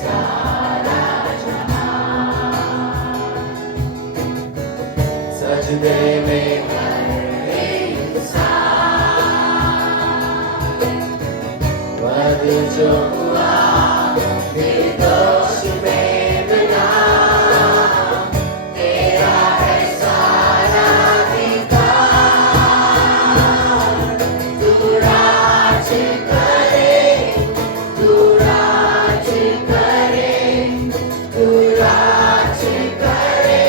सारा सजदे में हर इंसान वध जो हुआ निर्दोष बेगुनाह तेरा है सारा अधिकार तू राज करे तू राज करे तू राज करे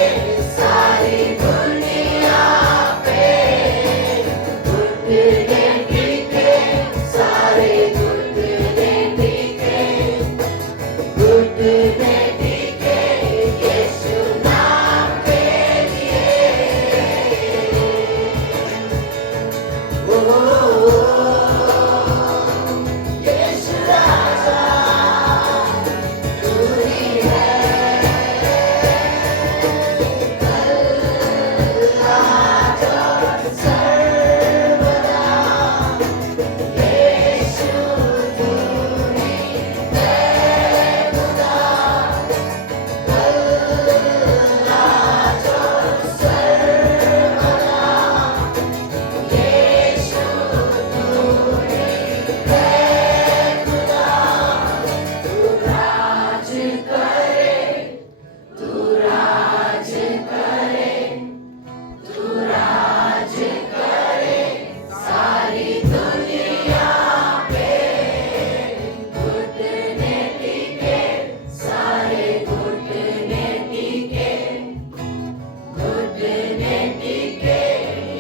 सारी दुनिया पे घुटने टिके सारे घुटने टिके यीशु नाम के लिए ओ यीशु राजा तू ही है आज और सर्वदा यीशु तू ही है खुदा आज और सर्वदा यीशु तू ही है खुदा तू राज करे तू राज करे तू राज करे सारी दुनिया पे घुटने टिके सारे घुटने टिके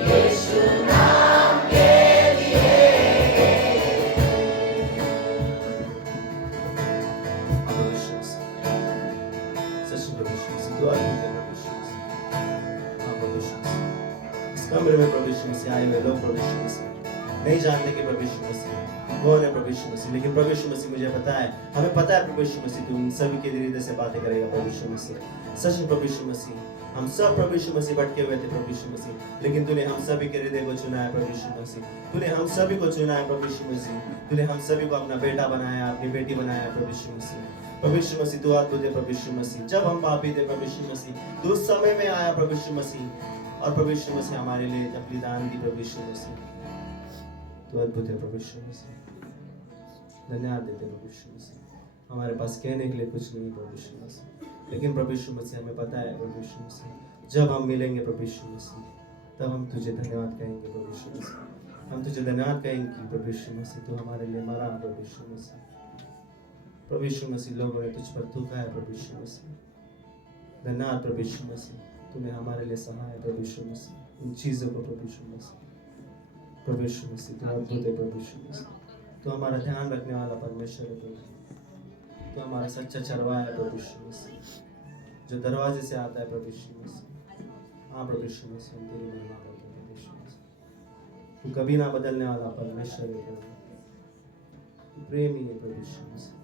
यीशु नाम के लिए इस कमरे में प्रभु यीशु मसीह आए हुए लोग प्रभु यीशु मसीह नहीं जानते कि प्रभु यीशु मसीह कौन है प्रभु यीशु मसीह, लेकिन प्रभु यीशु मसीह मुझे पता है, हमें पता है प्रभु यीशु मसीह तू उन सभी के हृदय से बातें करेगा प्रभु यीशु मसीह। सच में प्रभु यीशु मसीह हम सब प्रभु यीशु मसीह भटके हुए थे प्रभु यीशु मसीह, लेकिन तूने हम सभी के हृदय को चुना है प्रभु यीशु मसीह। तूने हम सभी को चुना है प्रभु यीशु मसीह। तूने हम सभी को अपना बेटा बनाया, अपनी बेटी बनाया प्रभु यीशु मसीह। प्रभु यीशु मसीह तू अद्भुत है प्रभु यीशु मसीह। जब हम पापी थे प्रभु यीशु मसीह तू उस समय में आया प्रभु यीशु मसीह, और प्रभु यीशु मसीह हमारे लिए अपनी दान दी प्रभु यीशु मसीह। तू अद्भुत है प्रभु यीशु मसीह। धन्यवाद देते प्रभु यीशु मसीह। हमारे पास कहने के लिए कुछ नहीं प्रभु यीशु मसीह, लेकिन प्रभु यीशु मसीह हमें पता है प्रभु यीशु मसीह जब हम मिलेंगे प्रभु यीशु मसीह तब हम तुझे धन्यवाद कहेंगे प्रभु यीशु मसीह। हम तुझे धन्यवाद कहेंगे कि प्रभु यीशु मसीह तू हमारे लिए मरा प्रभु यीशु मसीह। प्रभु यीशु मसीह लोगों ने तुझ पर थूका है प्रभु यीशु मसीह। धन्यवाद प्रभु यीशु मसीह तूने हमारे लिए सहा है प्रभु यीशु मसीह उन चीज़ों को प्रभु यीशु मसीह। प्रभु यीशु मसीह तू अद्भुत है प्रभु यीशु मसीह। तू हमारा ध्यान रखने वाला परमेश्वर है प्रभु। तू हमारा सच्चा चरवाहा है प्रभु यीशु मसीह, जो दरवाजे से आता है प्रभु यीशु मसीह। हाँ प्रभु यीशु मसीह हम तेरी महिमा करते हैं प्रभु यीशु मसीह। तू कभी ना बदलने वाला परमेश्वर है प्रभु। तू प्रेमी है प्रभु यीशु मसीह।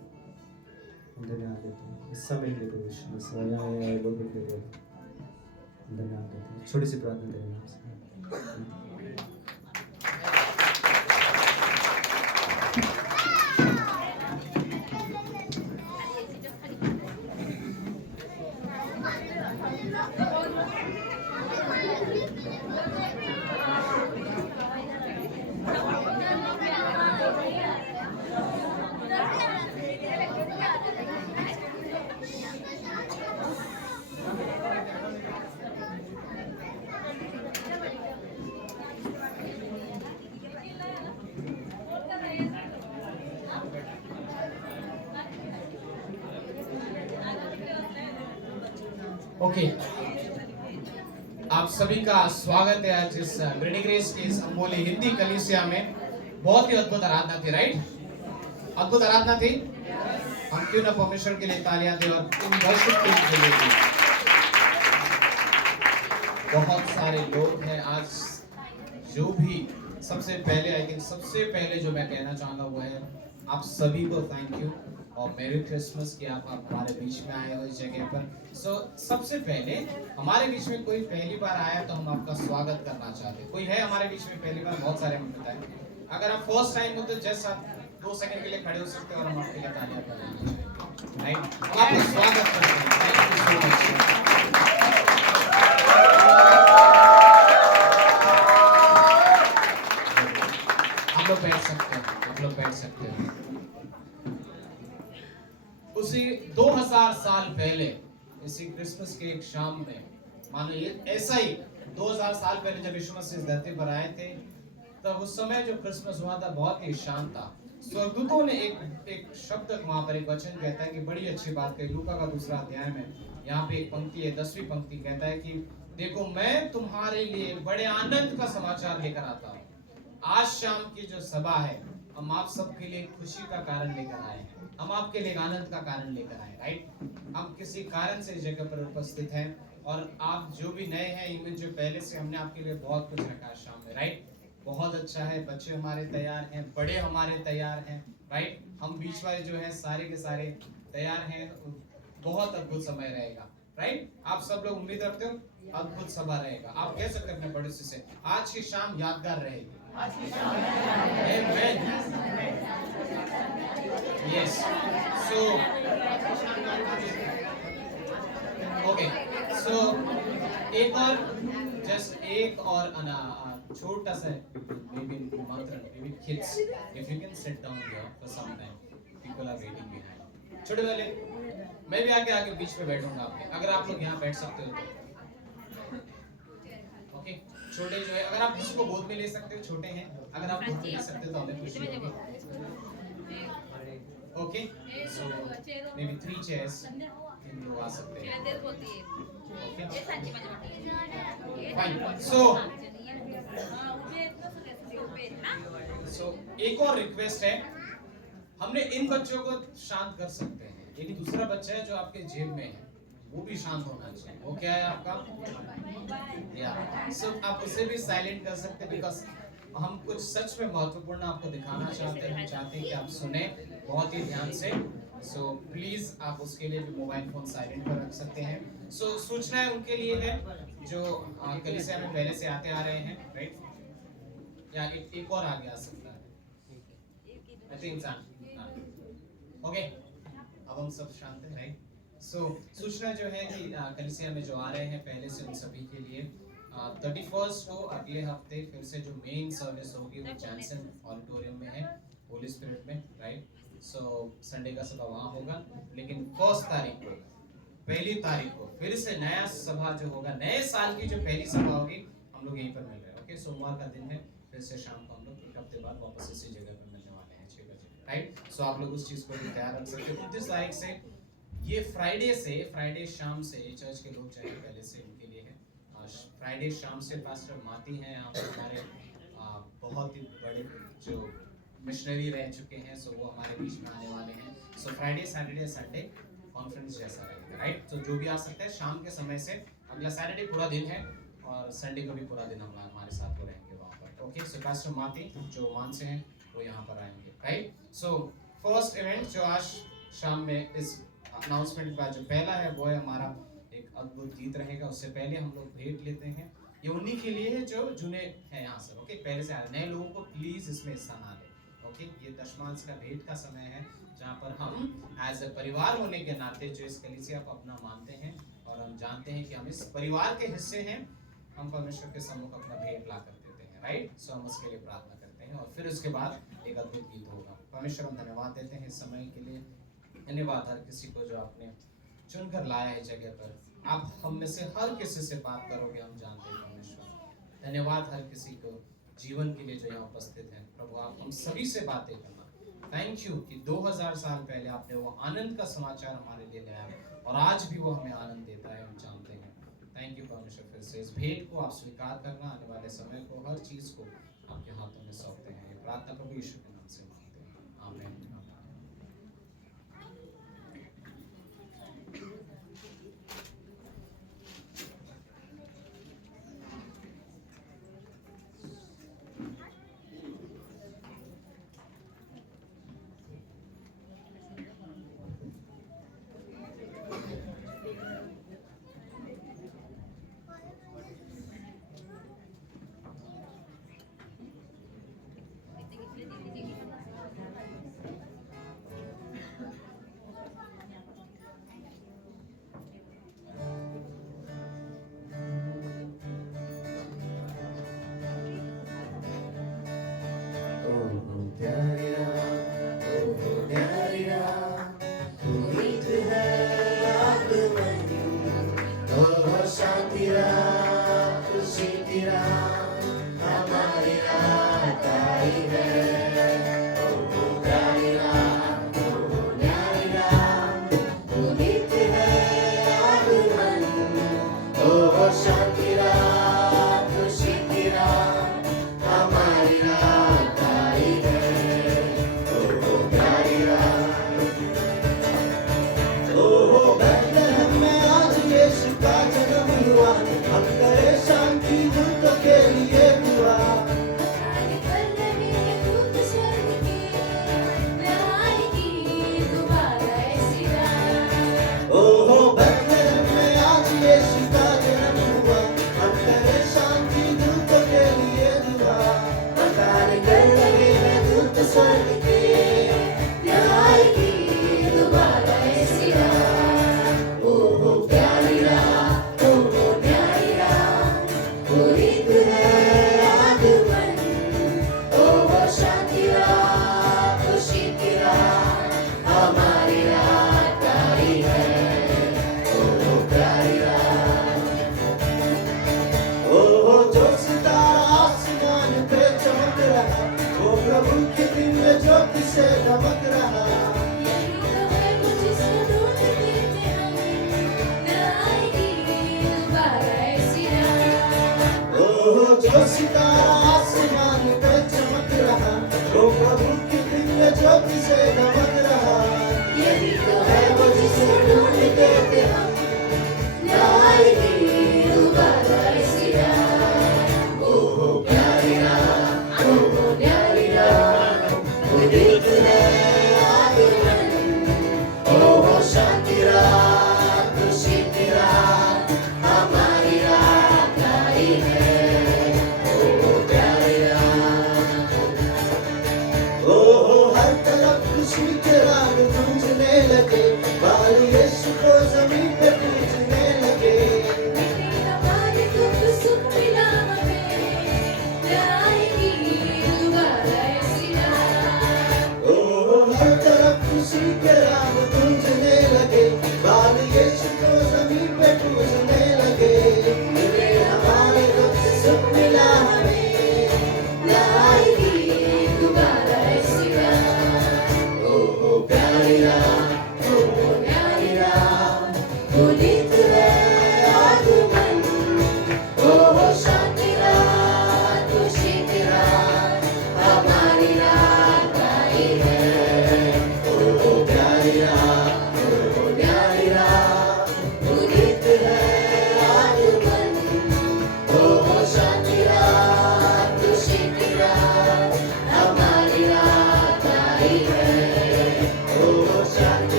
हम धन्यवाद देते हैं इस समय के लिए प्रभु यीशु मसीह। यहाँ आए लोगों के लिए धन्यवाद देते हैं। छोटी सी प्रार्थना तेरे नाम से। ओके, आप सभी का स्वागत है आज इस ब्रेडी ग्रेस के इस अमोली हिंदी कलीसिया में। बहुत ही अद्भुत आराधना थी, राइट? अद्भुत आराधना थी। हम क्यों ना परमेश्वर के लिए तालियां दें और इन वर्शिप टीम के लिए भी। बहुत सारे लोग हैं आज जो भी सबसे पहले सबसे पहले जो मैं कहना चाहूँगा वो है आप सभी को थैंक यू और मेरी क्रिसमस कि आप हमारे बीच में आए हो इस जगह पर। सबसे पहले हमारे बीच में कोई पहली बार आया तो हम आपका स्वागत करना चाहते हैं। कोई है हमारे बीच में पहली बार? बहुत सारे हम बताएं। अगर आप फर्स्ट टाइम हो तो जस्ट आप 2 सेकंड के लिए खड़े हो सकते हो और हम आपके लिए तालियां बजाएंगे। राइट? हम आपका स्वागत करते हैं। Thank you so much. आप लोग बैठ सकते हैं, आप लोग बैठ सकते हैं। उसी 2000 साल पहले इसी क्रिसमस के एक शाम में, मानो ये ऐसा ही 2000 साल पहले जब यीशु मसीह इस धरती पर आए थे, तब उस समय जो क्रिसमस हुआ था बहुत ही शांत था। स्वर्गदूतों ने एक शब्द वहां पर एक वचन कहता है कि बड़ी अच्छी बात कही, लूका का 2 अध्याय में यहाँ पे एक पंक्ति है, 10वीं पंक्ति कहता है कि देखो मैं तुम्हारे लिए बड़े आनंद का समाचार लेकर आता हूँ। आज शाम की जो सभा है, हम आप सबके लिए खुशी का कारण लेकर आए हैं, हम आपके लिए आनंद का कारण लेकर आए, राइट? हम किसी कारण से इस जगह पर उपस्थित हैं, और आप जो भी नए हैं, इवन जो पहले से, हमने आपके लिए बहुत कुछ रखा है शाम में, राइट? बहुत अच्छा है, बच्चे हमारे तैयार हैं, बड़े हमारे तैयार हैं, राइट? हम बीच वाले जो हैं सारे के सारे तैयार हैं। बहुत अद्भुत समय रहेगा, राइट? आप सब लोग उम्मीद रखते हो अद्भुत सभा रहेगा। आप कह सकते हैं अपने पड़ोसी से, आज की शाम यादगार रहेगी। Amen. Yes. So, okay. So, एक और छोटा सा maybe mantra, maybe kids, if you can sit down here for some time, people are waiting behind. छोटे वाले, मैं भी आगे बीच में बैठूंगा आपके, अगर आप लोग यहाँ बैठ सकते हो तो, ओके? छोटे जो है, अगर आप किसी को गोद में ले सकते हो, छोटे हैं, अगर आप गोद में ले सकते हो तो हमें खुशी होगी। Okay, so may be 3 chairs इन लोग आ सकते हैं। Okay, fine. सो एक और रिक्वेस्ट है, हमने इन बच्चों को शांत कर सकते हैं, लेकिन दूसरा बच्चा है जो आपके जेब में है, वो भी शांत होना चाहिए। वो क्या है आपका? या सो आप उसे भी साइलेंट कर सकते हैं, बिकॉज हम कुछ सच में महत्वपूर्ण आपको दिखाना चाहते हैं। हम चाहते हैं कि आप सुने बहुत ही ध्यान से। सो प्लीज आप उसके लिए भी मोबाइल फोन साइलेंट पर रख सकते हैं। सो सूचनाएं उनके लिए है जो कलीसिया में पहले से आते आ रहे हैं, राइट? या एक और आगे आ सकता है, आई थिंक ओके। अब हम सब शांत हैं, राइट? सो सूचना जो है कि कलीसिया में जो आ रहे हैं पहले से, उन सभी के लिए 31 को अगले हफ्ते फिर से जो मेन सर्विस होगी वो जैनसन ऑडिटोरियम में है, होली स्पिरिट में, राइट? सो संडे का सभा वहाँ होगा, लेकिन 1 तारीख को, पहली तारीख को फिर से नया सभा जो होगा, नए साल की जो पहली सभा होगी, हम लोग यहीं पर मिल रहे हैं। ओके, सोमवार का दिन है, फिर से शाम को हम लोग एक हफ्ते बाद वापस इसी जगह पर मिलने वाले हैं 6 बजे, राइट? सो आप लोग उस चीज को भी तैयार रख सकते हो। 29 तारीख से ये फ्राइडे शाम से चर्च के लोग जाएंगे, पहले से उनके लिए है। फ्राइडे शाम से पास्टर माती हैं यहाँ पर हमारे, बहुत ही बड़े जो मिशनरी रह चुके हैं, सो वो हमारे बीच में आने वाले हैं। So Friday, Saturday, Sunday conference जैसा रहेगा, राइट? तो जो भी आ सकता है शाम के समय से, अगला सैटरडे पूरा दिन है और संडे को भी पूरा दिन हमारे साथ वो रहेंगे वहाँ पर। ओके, सो पास्टर माती जो मान से हैं वो यहाँ पर आएंगे, राइट? सो फर्स्ट इवेंट जो आज शाम में इस अनाउंसमेंट का जो पहला है वो है हमारा एक अद्भुत गीत रहेगा। उससे पहले हम लोग भेंट लेते हैं, ये उन्हीं के लिए है जो जुने हैं यहाँ से, ओके? पहले से आ रहे नए लोगों को प्लीज इसमें हिस्सा ना लें, ओके? ये दशमांश का भेंट का समय है, जहाँ पर हम एज ए परिवार होने के नाते जो इस कलीसिया को अपना मानते हैं और हम जानते हैं कि हम इस परिवार के हिस्से हैं, हम परमेश्वर के सम्मुख अपना भेंट ला कर देते हैं, राइट? सो हम उसके लिए प्रार्थना करते हैं और फिर उसके बाद एक अद्भुत गीत होगा। परमेश्वर हम धन्यवाद देते हैं इस समय के लिए, धन्यवाद हर किसी को जो आपने चुनकर लाया है जगह पर। आप हम में से हर किसी से बात करोगे, हम जानते हैं परमेश्वर। धन्यवाद हर किसी को जीवन के लिए जो यहाँ उपस्थित हैं। प्रभु आप हम सभी से बातें करना। थैंक यू कि 2000 साल पहले आपने वो आनंद का समाचार हमारे लिए लाया और आज भी वो हमें आनंद देता है, हम जानते हैं। थैंक यू परमेश्वर, फिर से इस भेंट को आप स्वीकार करना, आने वाले समय को, हर चीज को आपके हाथों में सौंपते हैं। ये प्रार्थना प्रभु यीशु के नाम से मांगते हैं, आमीन।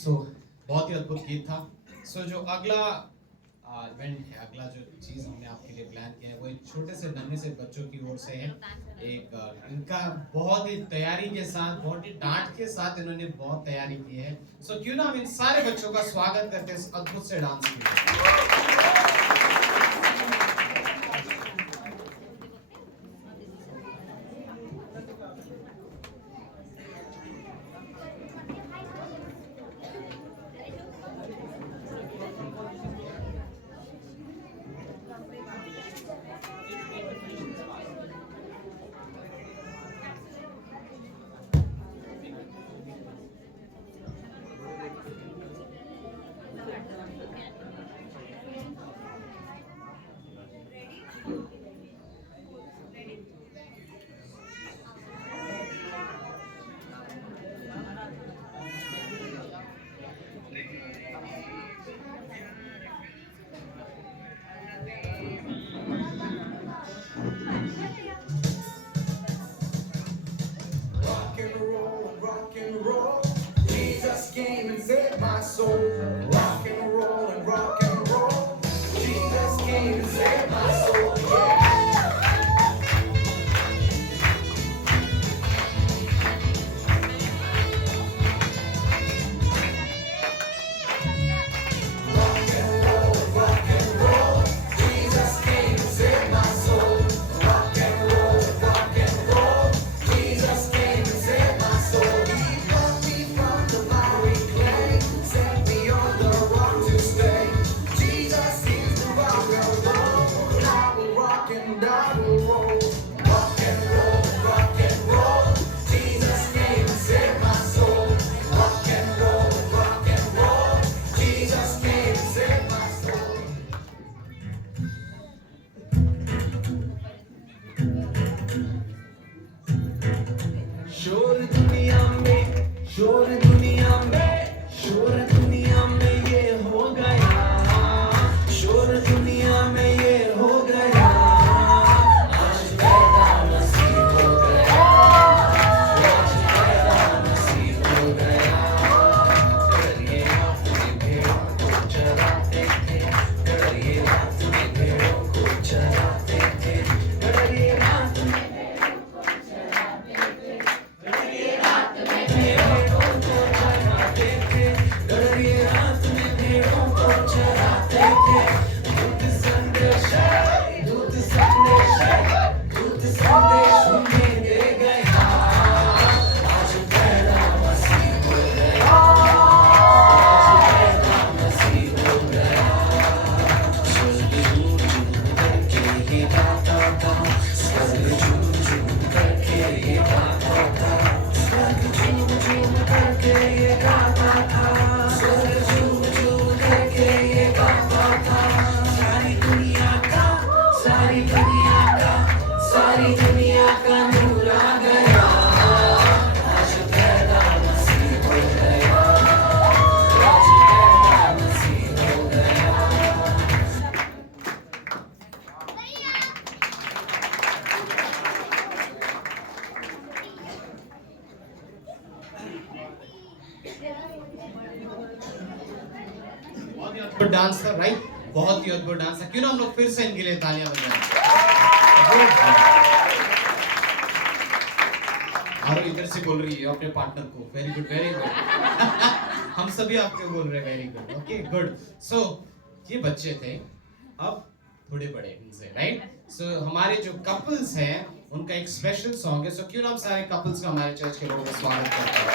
सो बहुत ही अद्भुत गीत था। सो जो अगला इवेंट है, अगला जो चीज़ हमने आपके लिए प्लान किया है वो एक छोटे से नन्हे से बच्चों की ओर से है। एक इनका बहुत ही तैयारी के साथ, बहुत ही डांट के साथ इन्होंने बहुत तैयारी की है। सो क्यों ना हम इन सारे बच्चों का स्वागत करते हैं इस अद्भुत से डांस के लिए। Rock and roll. Jesus came and saved my soul. Rock and roll and rock and roll. Jesus came and saved my soul. Yeah. Rock and roll and rock and roll. Jesus came and saved my soul. Rock and roll and rock and roll. Jesus came and saved my soul. He brought me from the miry clay, set me on the rock to stay. Jesus is the rock and roll. I will rock and I will roll. Rock and roll and rock and roll. Jesus came and saved my soul. Rock and roll and rock and roll. Jesus came and saved my soul. शोर दुनिया में, शोर दुनिया में, शोर दुनिया में ये हो गया, शोर दुनिया में ये हो गया, आज पैदा मसीह हो गया, आज पैदा मसीह हो गया। डरिए रात में भेड़ों को चराते थे, डरिए रात में भेड़ों को चराते थे, डरिए रात में डरिए रात में भेड़ों को चराते थे। दूत संदेश है, दूत संदेश है, दूत संदेश उन्हें दे गया, आज पैदा मसीह हो गया, आज पैदा मसीह हो गया। स्वर्ग झूम झूम करके ये गाता था, स्वर्ग झूम झूम करके ये गाता था, स्वर्ग झूम झूम करके ये गाता था, स्वर्ग झूम झूम करके ये गाता था। सारी दुनिया का, सारी दुनिया का, सारी दुनिया का नूर आ गया, आज पैदा मसीह हो गया, आज पैदा मसीह हो गया। बहुत ही अद्भुत डांस था, राइट? बहुत ही अद्भुत डांस था। क्यों ना हम लोग फिर से इनके लिए तालियां बजाएं। आरो इधर से बोल रही है अपने पार्टनर को, वेरी गुड, वेरी गुड। हम सभी आपको बोल रहे हैं, वेरी गुड, ओके, गुड। सो ये बच्चे थे, अब थोड़े बड़े इनसे, राइट? सो हमारे जो कपल्स हैं उनका एक स्पेशल सॉन्ग है। सो क्यों ना हम सारे कपल्स का हमारे चर्च के लोगों का स्वागत करते हैं।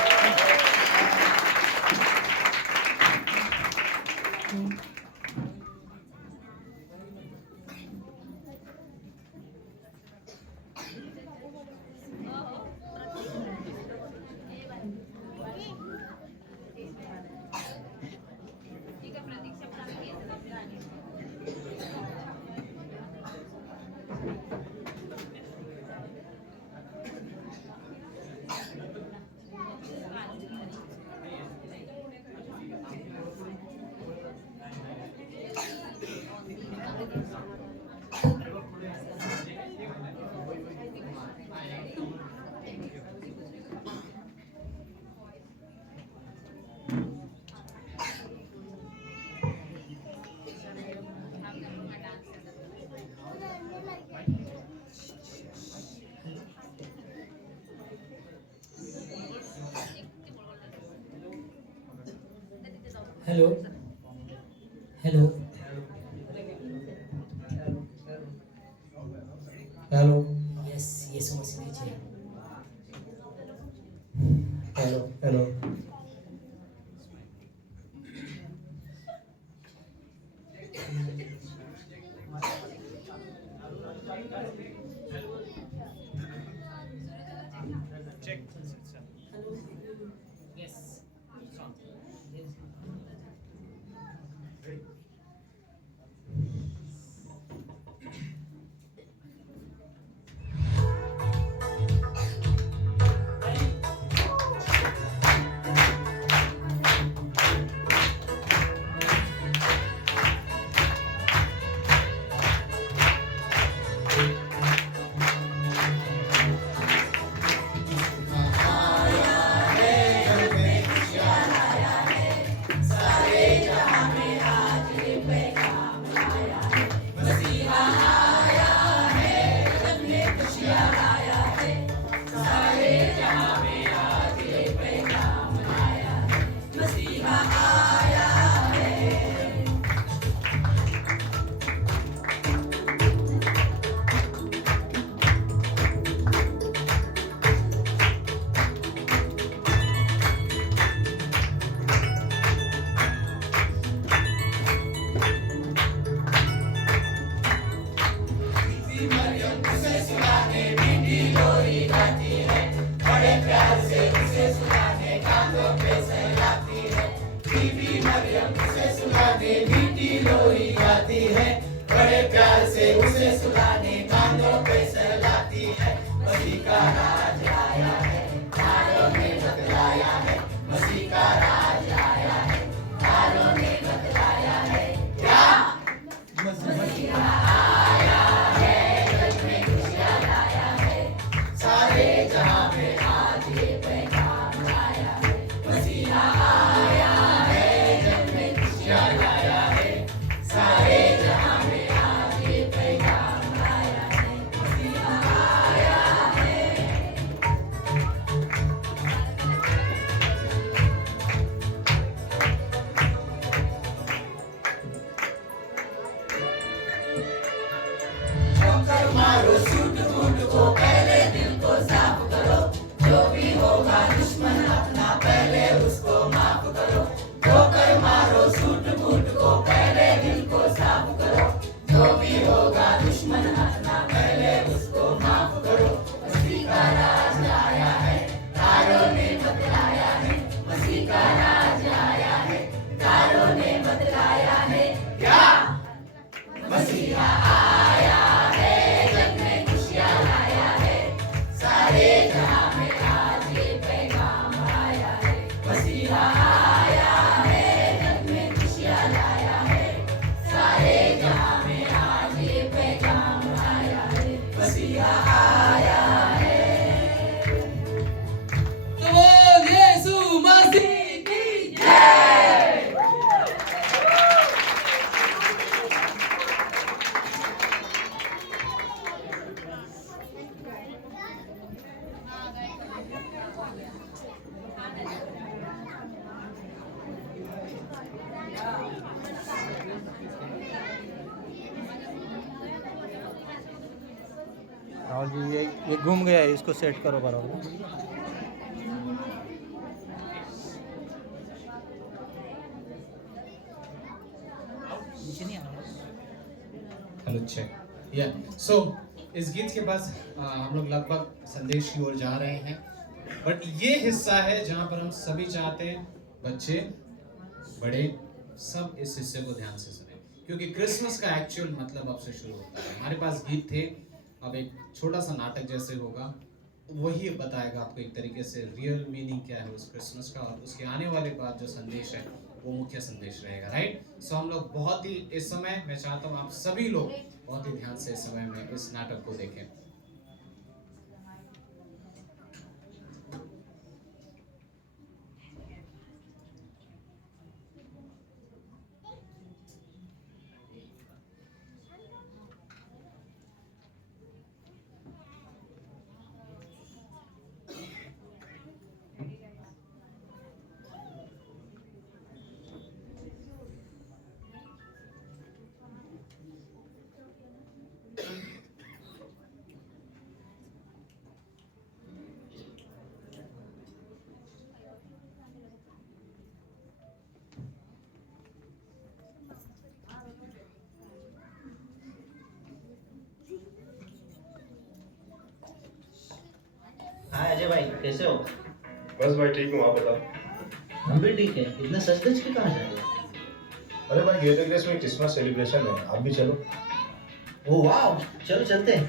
हेलो हेलो हेलो यस यीशु मसीह कीजिए hello hello yes Rahul ji ये घूम गया है, इसको सेट करो बराबर। हेलो चेक या सो इस गीत के बाद हम लोग लगभग संदेश की ओर जा रहे हैं, बट ये हिस्सा है जहां पर हम सभी चाहते हैं बच्चे बड़े सब इस हिस्से को ध्यान से सुने, क्योंकि क्रिसमस का एक्चुअल मतलब अब से शुरू होता है। हमारे पास गीत थे, अब एक छोटा सा नाटक जैसे होगा, वही बताएगा आपको एक तरीके से रियल मीनिंग क्या है उस क्रिसमस का, और उसके आने वाले बाद जो संदेश है वो मुख्य संदेश रहेगा, राइट। सो हम लोग बहुत ही इस समय मैं चाहता हूँ आप सभी लोग बहुत ही ध्यान से इस समय में इस नाटक को देखें। कैसे हो? बस भाई ठीक हूँ, आप बताओ। हम भी ठीक है। इतना सच के कहाँ जा रहे हो? अरे भाई गेटर ग्रेस में क्रिसमस सेलिब्रेशन है, आप भी चलो। ओ वाह, चलो चलते हैं।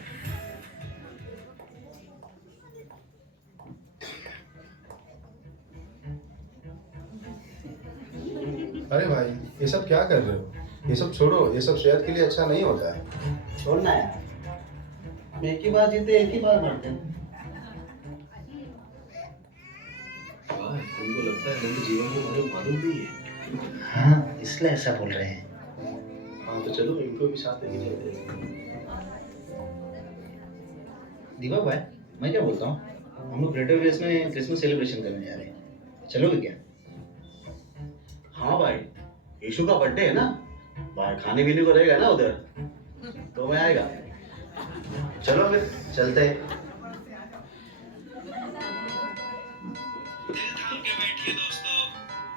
अरे भाई ये सब क्या कर रहे हो? ये सब छोड़ो, ये सब सेहत के लिए अच्छा नहीं होता है। छोड़ना है। हम एक ही बार जीते, एक ही बार मरते हैं। तुमको लगता है हमें जीवन के बारे में मालूम भी है? हाँ, इसलिए ऐसा बोल रहे हैं। हाँ तो चलो इनको भी साथ लेके चलते हैं। दीपक भाई, मैं क्या बोलता हूँ, हम लोग ग्रेटर ग्रेस में क्रिसमस सेलिब्रेशन करने जा रहे हैं, चलोगे क्या? हाँ भाई, यीशु का बर्थडे है ना, बाहर खाने पीने को रहेगा ना उधर, तो मैं आएगा। चलो फिर चलते हैं। दिल थाम के बैठिए दोस्तों,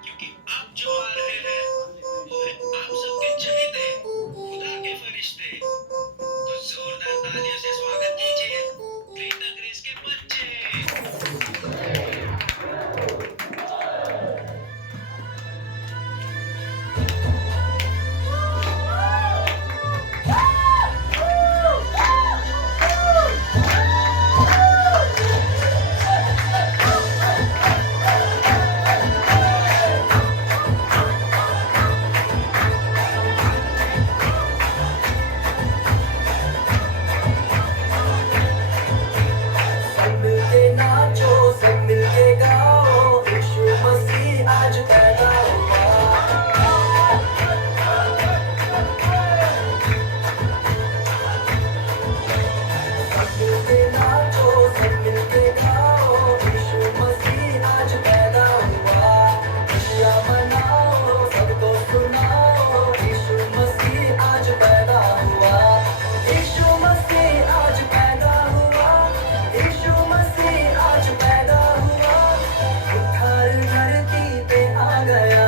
क्योंकि अब जो आ रहे हैं वो है आप सबके चहेते खुदा के फरिश्ते। तो जोरदार तालियों से स्वागत कीजिए ग्रेटर ग्रेस के बच्चे। सब मिलके नाचो, सब मिलके गाओ, यीशु मसीह आज पैदा हुआ। सब मिलके नाचो, सब मिलके गाओ, यीशु मसीह आज पैदा हुआ। खुशियाँ मनाओ, सबको सुनाओ, यीशु मसीह आज पैदा हुआ। यीशु मसीह आज पैदा हुआ। यीशु मसीह आज पैदा हुआ। उद्धार धरती पे आ गया,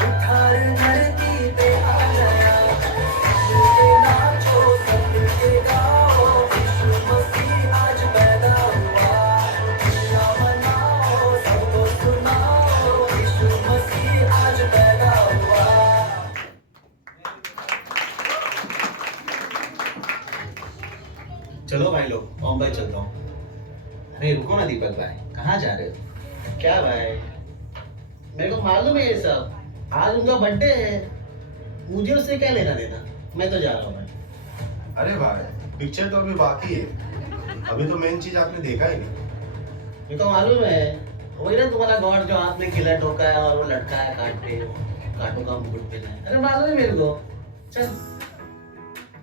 उद्धार धरती पे आ गया। सब मिलके नाचो, सब मिलके गाओ, यीशु मसीह आज पैदा हुआ। खुशियाँ मनाओ, सबको सुनाओ, यीशु मसीह आज पैदा हुआ। चलो भाई लोग, बॉम्बे चलता हूँ। अरे रुको ना दीपक भाई, कहाँ जा रहे हो? क्या भाई? मेरे को मालूम है ये सब, आज उनका बर्थडे है, मुझे उससे क्या लेना देना, मैं तो जा रहा हूँ भाई। अरे भाई पिक्चर तो अभी बाकी है, अभी तो मेन चीज आपने देखा ही नहीं। मेरे को मालूम है, वही ना तुम्हारा गॉड जो हाथ में खिला ठोका है और वो लटका है काट पे, कांटों का मुकुट पहना है। अरे मालूम है मेरे को, चल।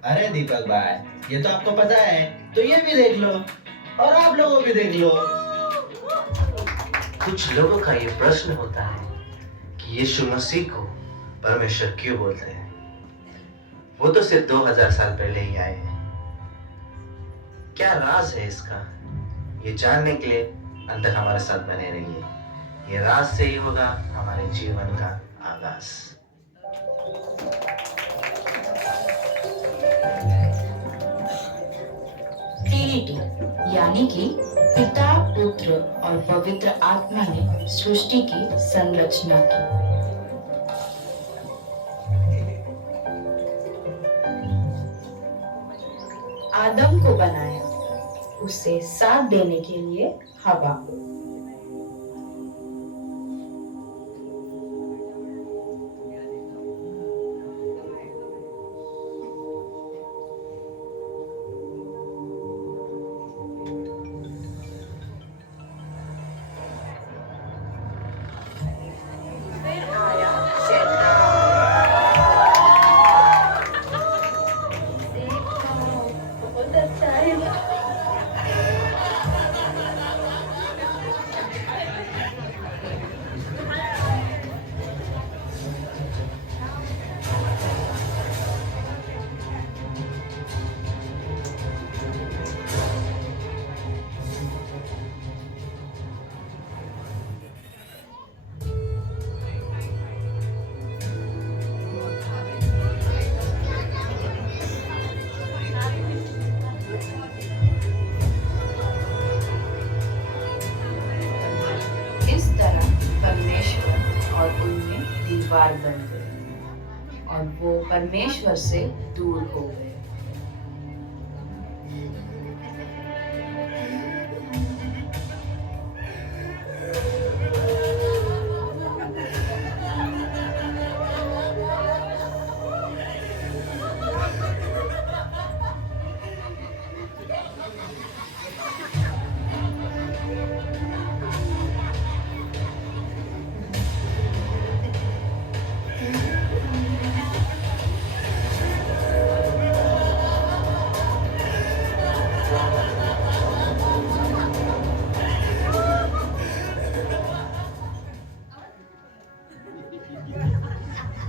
अरे दीपक भाई, ये तो आपको पता है, तो ये भी देख लो और आप लोगों भी देख लो। कुछ लोगों का ये प्रश्न होता है कि यीशु मसीह को परमेश्वर क्यों बोलते हैं? वो तो सिर्फ 2000 साल पहले ही आए हैं। क्या राज है इसका? ये जानने के लिए अंत तक हमारे साथ बने रहिए। ये राज से ही होगा हमारे जीवन का आगाज। ट्रिनिटी यानी कि पिता, पुत्र और पवित्र आत्मा ने सृष्टि की संरचना की। आदम को बनाया, उसे साथ देने के लिए हवा। बन गए और वो परमेश्वर से दूर हो गए।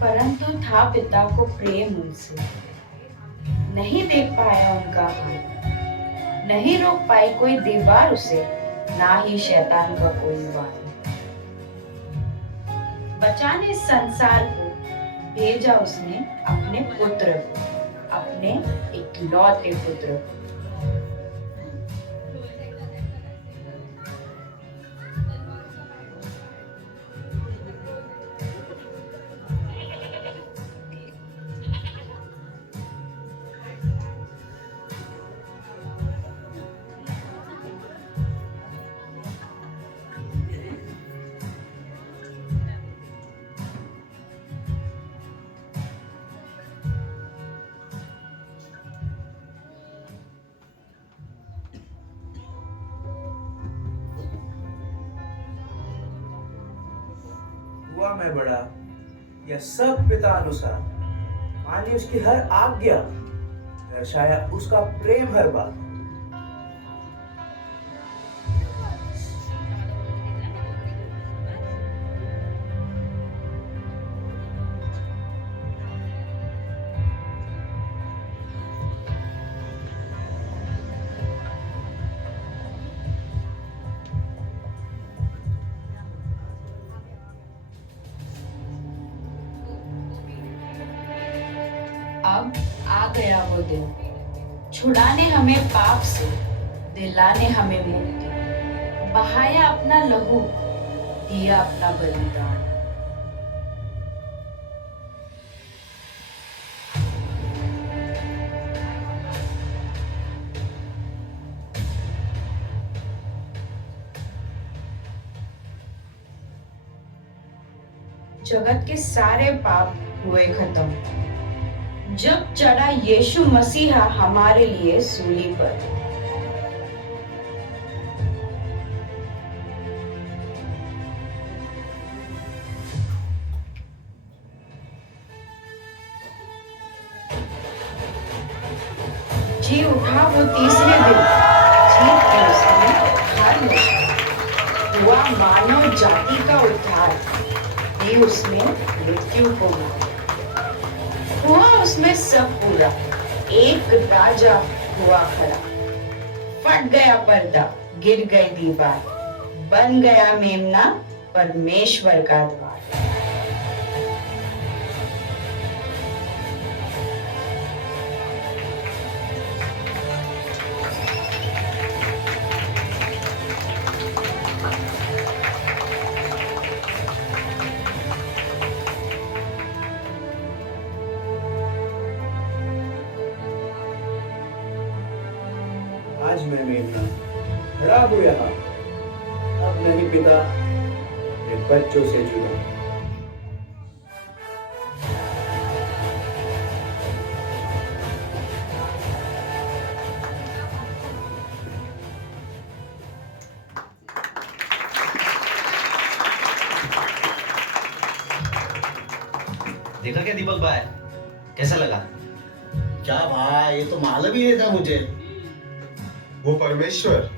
परंतु था पिता को प्रेम उनसे, नहीं देख पाया उनका हाथ, नहीं रोक पाई कोई दीवार उसे, ना ही शैतान का कोई वार। बचाने संसार को भेजा उसने अपने पुत्र को, अपने इकलौते पुत्र को। हुआ मैं बड़ा, यह सब पिता अनुसार, मानी उसकी हर आज्ञा, दर्शाया उसका प्रेम हर बात। अब आ गया वो दिन, छुड़ाने हमें पाप से, दिलाने हमें मुक्ति, बहाया अपना लहू, दिया अपना बलिदान। जगत के सारे पाप हुए खत्म जब चढ़ा यीशु मसीहा हमारे लिए सूली पर। जी उठा वो तीसरे दिन, जीत के उसने हार लिया। हुआ मानव जाति का उद्धार, दी उसने मृत्यु को मार। हुआ उसमें सब पूरा, एक राजा हुआ खड़ा। फट गया पर्दा, गिर गई दीवार, बन गया मेमना परमेश्वर का द्वार। आज मैं मेमना खड़ा हूँ यहाँ, अब नहीं पिता अपने बच्चों से जुड़ा। देखा क्या दीपक भाई, कैसा लगा? क्या भाई, ये तो मालूम ही नहीं था मुझे। वो परमेश्वर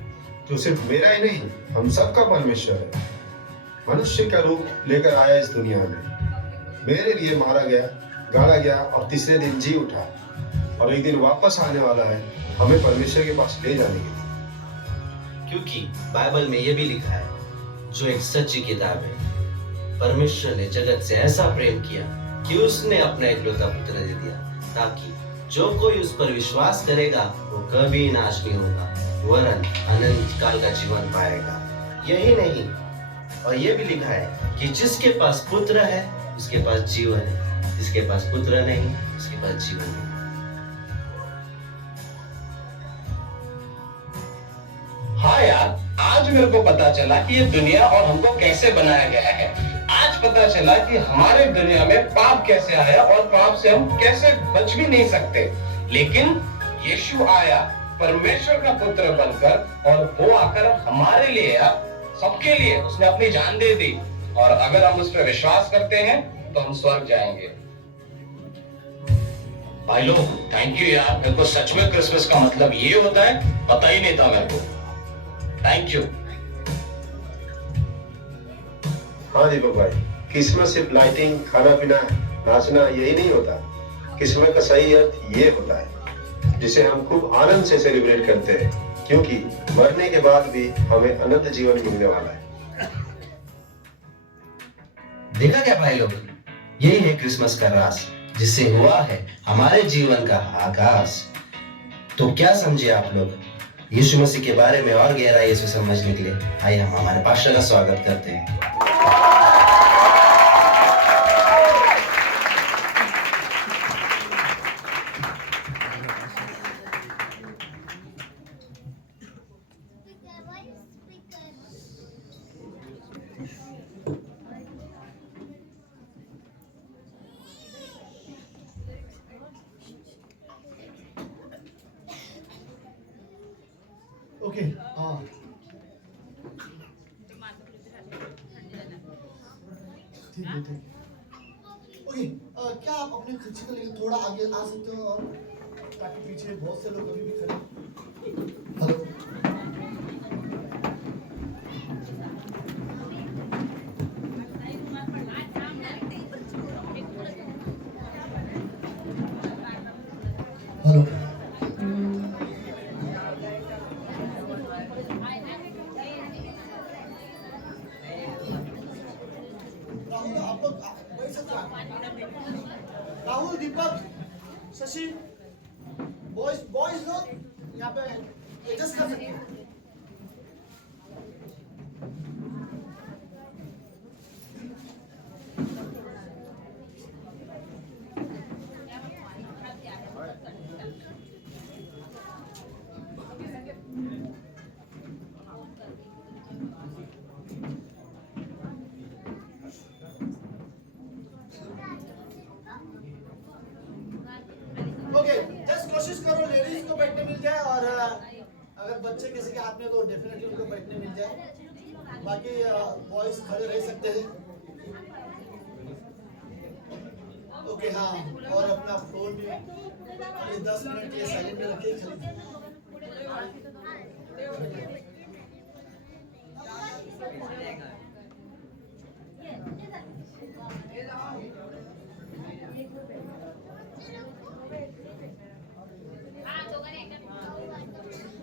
जो सिर्फ मेरा ही नहीं, हम सबका परमेश्वर है, मनुष्य का रूप लेकर आया इस दुनिया में, मेरे लिए मारा गया, गाड़ा गया और तीसरे दिन जी उठा, और एक दिन वापस आने वाला है हमें परमेश्वर के पास ले जाने के लिए। क्योंकि बाइबल में यह भी लिखा है, जो एक सच्ची किताब है, परमेश्वर ने जगत से ऐसा प्रेम किया कि उसने अपना इकलौता पुत्र दे दिया, ताकि जो कोई उस पर विश्वास करेगा वो कभी नाश नहीं होगा, वरन अनंत काल का जीवन पाएगा। यही नहीं, और ये भी लिखा है कि जिसके पास पुत्र है उसके पास जीवन है, जिसके पास पुत्र नहीं उसके पास जीवन नहीं। हाँ यार, आज मेरे को पता चला कि ये दुनिया और हमको कैसे बनाया गया है। आज पता चला कि हमारे दुनिया में पाप कैसे आया और पाप से हम कैसे बच भी नहीं सकते। लेकिन यीशु आया परमेश्वर का पुत्र बनकर, और वो आकर हमारे लिए, सबके लिए उसने अपनी जान दे दी। और अगर हम उस पर विश्वास करते हैं तो हम स्वर्ग जाएंगे। भाई लोग, थैंक यू यार, मेरे को सच में क्रिसमस का मतलब ये होता है पता ही नहीं था मेरे को। Thank you. हाँ दीपक भाई, क्रिसमस सिर्फ लाइटिंग, खाना पीना, नाचना यही नहीं होता। क्रिसमस का सही अर्थ ये होता है, जिसे हम खूब आनंद से सेलिब्रेट करते हैं, क्योंकि मरने के बाद भी हमें अनंत जीवन मिलने वाला है। देखा क्या भाई लोग, यही है क्रिसमस का राज, जिससे हुआ है हमारे जीवन का आगाज। तो क्या समझे आप लोग? यीशु मसीह के बारे में और गहराई से समझने के लिए आइए हम हमारे पास्टर का स्वागत करते हैं। ओके, हाँ ठीक है, ठीक। ओके, क्या आप अपनी खुशी को लेकर थोड़ा आगे आ सकते हो, और ताकि पीछे बहुत से लोग अभी भी खड़े। हेलो, हेलो, आप लोग बैठ सकते हैं। राहुल, दीपक, शशि, बॉयज लोग यहाँ पे एडजस्ट कर सकते हैं। ओके, जस्ट कोशिश करो लेडीज को बैठने मिल जाए, और अगर बच्चे किसी के हाथ में तो डेफिनेटली उनको बैठने मिल जाए। बाकी बॉयज खड़े रह सकते हैं। ओके, हाँ, और अपना फोन भी 10 मिनट के साइलेंट में रखिए खाली।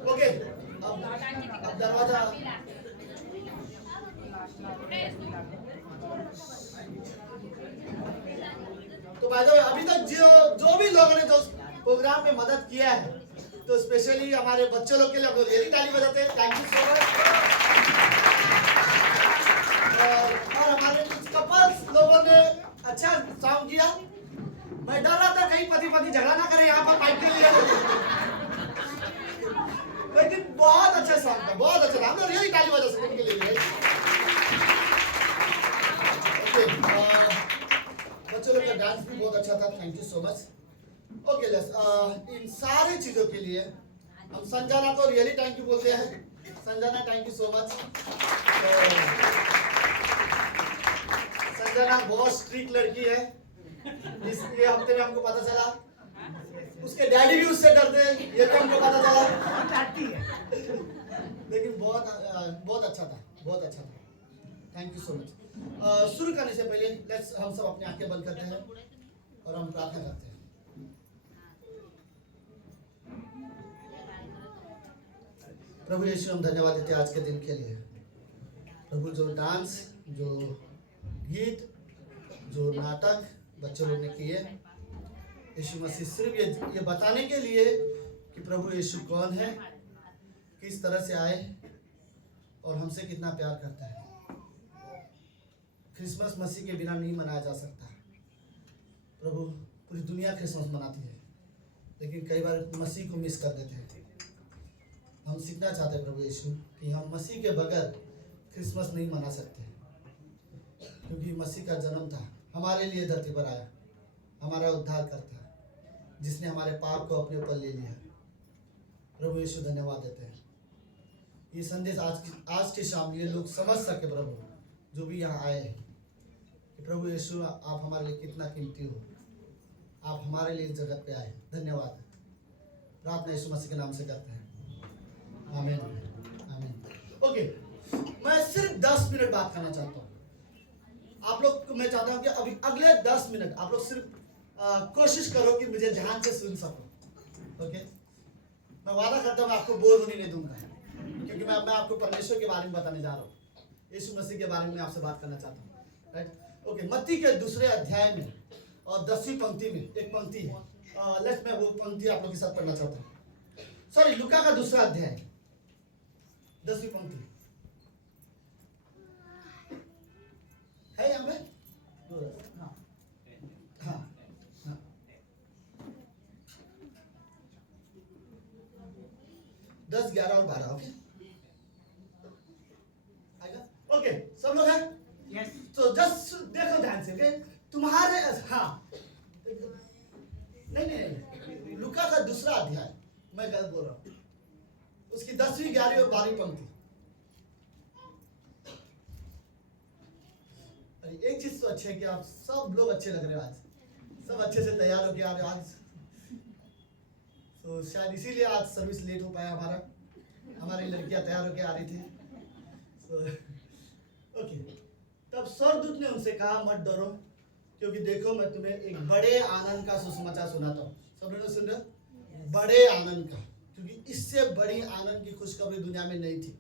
ओके, अब दरवाजा। तो भाई अभी तक जो भी लोगों ने जो प्रोग्राम में मदद किया है, तो स्पेशली हमारे बच्चे लोग के लिए हम लोग यही ताली बजाते हैं। Thank you so much. और हमारे कुछ कपल्स लोगों ने अच्छा सॉन्ग किया। मैं डर रहा था कहीं पति पत्नी झगड़ा ना करे यहाँ पर माइक के लिए, लेकिन बहुत अच्छा सॉन्ग था, बहुत अच्छा था। हम लोग यही ताली बजा सकते हैं इनके लिए। बच्चों लोग का डांस भी बहुत अच्छा था। Thank you so much. Okay, इन सारी चीजों के लिए हम संजना को रियली थैंक यू बोलते हैं। Sanjana, thank you so much. Sanjana बहुत स्ट्रिक्ट लड़की है, इसलिए हफ्ते में हमको पता चला। उसके डैडी भी उससे डरते हैं, ये तो हमको पता चला। लेकिन बहुत अच्छा था, बहुत अच्छा था। Thank you so much. शुरू करने से पहले लेट्स हम सब अपनी आंखें बंद करते हैं और हम प्रार्थना करते हैं। प्रभु यीशु, हम धन्यवाद देते हैं आज के दिन के लिए। प्रभु, जो डांस, जो गीत, जो नाटक बच्चे लोग ने किए, यीशु मसीह सिर्फ ये बताने के लिए कि प्रभु यीशु कौन है, किस तरह से आए और हमसे कितना प्यार करता है। क्रिसमस मसीह के बिना नहीं मनाया जा सकता। प्रभु, पूरी दुनिया क्रिसमस मनाती है, लेकिन कई बार मसीह को मिस कर देते हैं। हम सीखना चाहते हैं प्रभु यीशु कि हम मसीह के बगैर क्रिसमस नहीं मना सकते, क्योंकि मसीह का जन्म था, हमारे लिए धरती पर आया, हमारा उद्धार करता, जिसने हमारे पाप को अपने ऊपर ले लिया। प्रभु यीशु धन्यवाद देते हैं। ये संदेश आज की शाम ये लोग समझ सके प्रभु, जो भी यहाँ आए हैं, कि प्रभु यीशु आप हमारे लिए कितना कीमती हो, आप हमारे लिए इस जगत पे आए। धन्यवाद। प्रार्थना यीशु मसीह के नाम से करते हैं, आमीन आमीन। ओके, मैं सिर्फ 10 मिनट बात करना चाहता हूँ आप लोग को। मैं चाहता हूँ कि अभी अगले 10 मिनट आप लोग सिर्फ कोशिश करो कि मुझे ध्यान से सुन सको। ओके, मैं वादा करता हूँ मैं आपको बोर होने नहीं दूंगा, क्योंकि मैं आपको परमेश्वर के बारे में बताने जा रहा हूँ, यीशु मसीह के बारे में आपसे बात करना चाहता हूँ। Right, okay. मत्ती के 2 अध्याय में और 10वीं पंक्ति में एक पंक्ति है, लेट्स मैं वो पंक्ति आप लोग के साथ पढ़ना चाहता हूँ। सॉरी, लूका का 2 अध्याय 10वीं पंक्ति है यहाँ पे। हाँ हाँ हाँ, 10, 11 और 12। ओके, आएगा। ओके, सब लोग हैं? यस। तो जस्ट देखो ध्यान से। ओके, तुम्हारे हाँ नहीं, लूका का 2 अध्याय, मैं गलत बोल रहा हूँ, उसकी 10वीं, 11वीं और 12वीं पंक्ति। एक चीज तो अच्छी है कि आप सब लोग अच्छे लग रहे हो, आज सब अच्छे से तैयार होके आ रहे हो आज। तो शायद इसीलिए आज सर्विस लेट हो पाया हमारी लड़कियां तैयार होके आ रही थी। ओके, तब स्वर्गदूत ने उनसे कहा, मत डरो, क्योंकि देखो मैं तुम्हें एक बड़े आनंद का सुसमाचार सुनाता हूँ। सब लोग सुन रहे? बड़े आनंद का, क्योंकि इससे बड़ी आनंद की खुशखबरी दुनिया में नहीं थी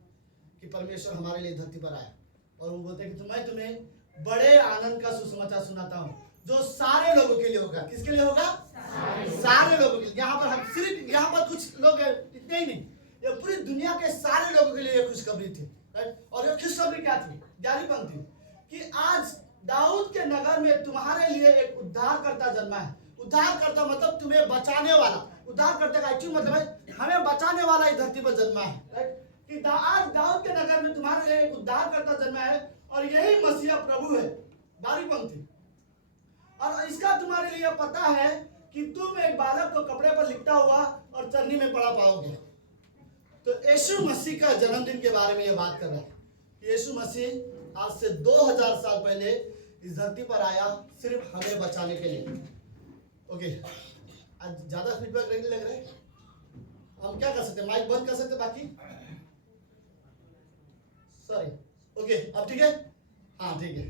कि परमेश्वर हमारे लिए धरती पर आया। और वो बोलते हैं कि मैं तुम्हें बड़े आनंद का सुसमाचार सुनाता हूँ, जो सारे लोगों के लिए होगा। किसके लिए होगा? सारे लोगों के लिए। यहाँ पर हम सिर्फ यहाँ पर कुछ लोग हैं, इतने ही नहीं, ये पूरी दुनिया के सारे लोगों के लिए ये खुशखबरी थी। राइट, और ये खुशखबरी क्या थी? 11वीं पंक्ति, कि आज दाऊद के नगर में तुम्हारे लिए एक उद्धारकर्ता जन्मा है। उद्धारकर्ता मतलब तुम्हें बचाने वाला। उद्धारकर्ता का एक्चुअली मतलब है हमें बचाने वाला इस धरती पर जन्मा है। राइट, कि आज दाऊद के नगर में तुम्हारे लिए एक उद्धारकर्ता जन्मा है, और यही मसीहा प्रभु है। 12वीं पंक्ति, और इसका तुम्हारे लिए पता है कि तुम एक बालक को कपड़े पर लिपटा हुआ और चरनी में पड़ा पाओगे। तो यीशु मसीह का जन्मदिन के बारे में ये बात कर रहा है। यीशु मसीह आज से 2000 साल पहले इस धरती पर आया, सिर्फ हमें बचाने के लिए। ओके, आज ज्यादा फीडबैक नहीं लग रहा है, हम क्या कर सकते हैं? माइक बंद कर सकते हैं बाकी? सॉरी। ओके, अब ठीक है? हाँ ठीक है,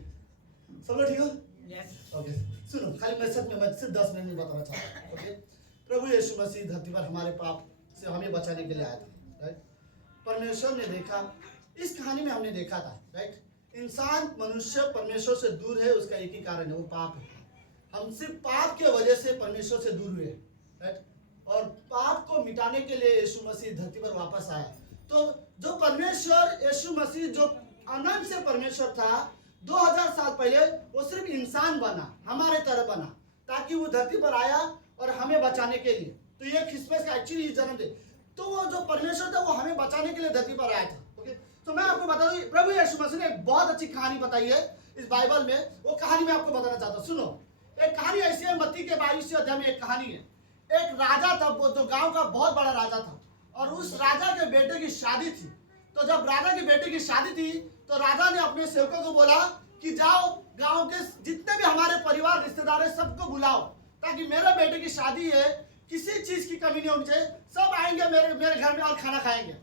सब लोग ठीक हो? यस। ओके, सुनो, खाली मैं सिर्फ 10 मिनट में बताना चाहता हूँ। ओके, प्रभु यीशु मसीह धरती पर हमारे पाप से हमें बचाने के लिए आया था। राइट, परमेश्वर ने देखा, इस कहानी में हमने देखा था, राइट, इंसान मनुष्य परमेश्वर से दूर है, उसका एक ही कारण है, वो पाप है। हम सिर्फ पाप के वजह से परमेश्वर से दूर हुए, राइट, और पाप को मिटाने के लिए यीशु मसीह धरती पर वापस आया। तो जो परमेश्वर यीशु मसीह जो अनंत से परमेश्वर था, 2000 साल पहले वो सिर्फ इंसान बना, हमारे तरह बना, ताकि वो धरती पर आया और हमें बचाने के लिए। तो ये क्रिसमस का एक्चुअली जन्मदिन, तो वो जो परमेश्वर था वो हमें बचाने के लिए धरती पर आया था। ओके, तो मैं आपको बता दूं, प्रभु यीशु मसीह ने एक बहुत अच्छी कहानी बताई है इस बाइबल में। वो कहानी मैं आपको बताना चाहता हूँ, सुनो। एक कहानी ऐसी है, मत्ती के 22वें अध्याय में एक कहानी है। एक राजा था, वो जो गाँव का बहुत बड़ा राजा था, और उस राजा के बेटे की शादी थी। तो जब राजा के बेटे की शादी थी, तो राजा ने अपने सेवकों को बोला कि जाओ गांव के जितने भी हमारे परिवार रिश्तेदार है सबको बुलाओ, ताकि मेरे बेटे की शादी है, किसी चीज की कमी नहीं होनी चाहिए, सब आएंगे मेरे घर में और खाना खाएंगे।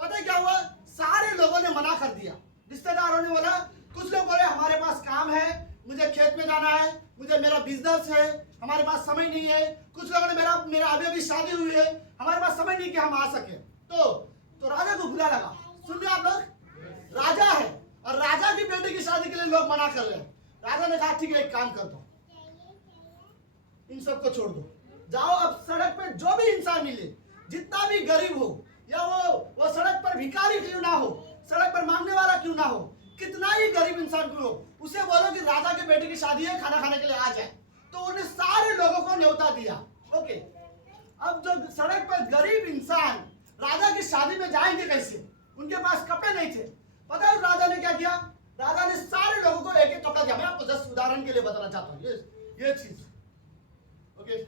पता है क्या हुआ? सारे लोगों ने मना कर दिया। रिश्तेदारों ने बोला, कुछ लोग बोले हमारे पास काम है, मुझे खेत में जाना है, मुझे मेरा बिजनेस है, हमारे पास समय नहीं है। कुछ लोगों ने मेरा अभी शादी हुई है, हमारे पास समय नहीं कि हम आ सके। तो राजा को बुरा लगा। सुन रहे आप लोग, राजा है और राजा की बेटे की शादी के लिए लोग मना कर रहे हैं। राजा ने कहा ठीक है, एक काम कर दो, इन सबको छोड़ दो, जाओ अब सड़क पे जो भी इंसान मिले, जितना भी गरीब हो, या वो सड़क पर भिखारी क्यों ना हो, सड़क पर मांगने वाला क्यों ना हो, कितना ही गरीब इंसान क्यों हो, उसे बोलो कि राजा के बेटे की शादी है, खाना खाने के लिए आ जाए। तो उन्हें सारे लोगों को न्योता दिया। ओके, अब जो सड़क पर गरीब इंसान राजा की शादी में जाएंगे कैसे? उनके पास कपड़े नहीं थे। पता है राजा ने क्या किया? राजा ने सारे लोगों को एक एक कपड़ा दिया। मैं आपको जस्ट उदाहरण के लिए बताना चाहता हूँ ये चीज। ओके,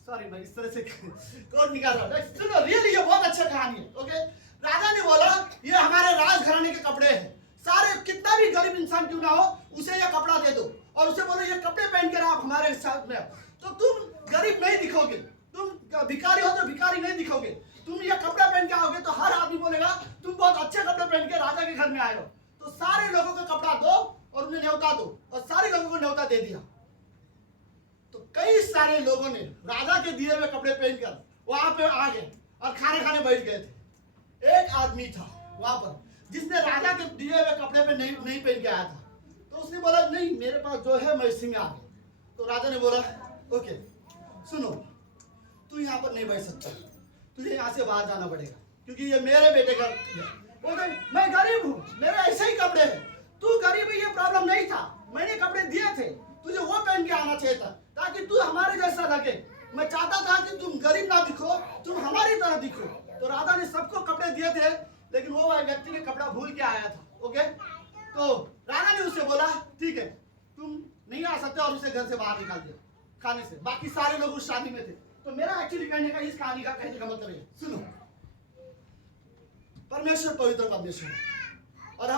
सॉरी मैं इस तरह से कोड निकाल रहा हूँ। सुनो, रियली ये बहुत अच्छा कहानी है। ओके, राजा ने बोला ये हमारे राजघराने के कपड़े हैं, सारे कितना भी गरीब इंसान क्यों ना हो उसे ये कपड़ा दे दो और उसे बोलो ये कपड़े पहन कर आप हमारे साथ में, तो तुम गरीब नहीं दिखोगे, तुम भिखारी हो तो भिखारी नहीं दिखोगे, तुम ये कपड़ा पहन के आओगे तो हर आदमी बोलेगा तुम बहुत अच्छे कपड़े पहन के राजा के घर में आए हो। तो सारे लोगों को कपड़ा दो और उन्हें न्योता दो, और सारे लोगों को न्योता दे दिया। तो कई सारे लोगों ने राजा के दिए हुए कपड़े पहनकर वहां पे आ गए और खाने खाने बैठ गए थे। एक आदमी था वहां पर जिसने राजा के दिए हुए कपड़े पे नहीं पहन के आया था। तो उसने बोला नहीं मेरे पास जो है मैं इसी में आ गया। तो राजा ने बोला ओके सुनो, तू यहाँ पर नहीं बैठ सकता, तुझे यहाँ से बाहर जाना पड़ेगा क्योंकि ये मेरे बेटे का। बोले मैं गरीब हूँ, मेरे ऐसे ही कपड़े हैं, तू गरीब है ये प्रॉब्लम नहीं था, मैंने कपड़े दिए थे, तुझे वो पहन के आना चाहिए था ताकि तू हमारे जैसा लगे। मैं चाहता था कि तुम गरीब ना दिखो, तुम हमारी तरह दिखो। तो राजा ने सबको कपड़े दिए थे लेकिन वो व्यक्ति ने कपड़ा भूल के आया था। ओके, तो राजा ने उसे बोला ठीक है तुम नहीं आ सकते और उसे घर से बाहर निकाल दिया खाने से। बाकी सारे लोग उस शादी में थे। तो मेरा एक्चुअली कहने का इस कहानी का कहने का मतलब है, सुनो, परमेश्वर पवित्र परमेश्वर है और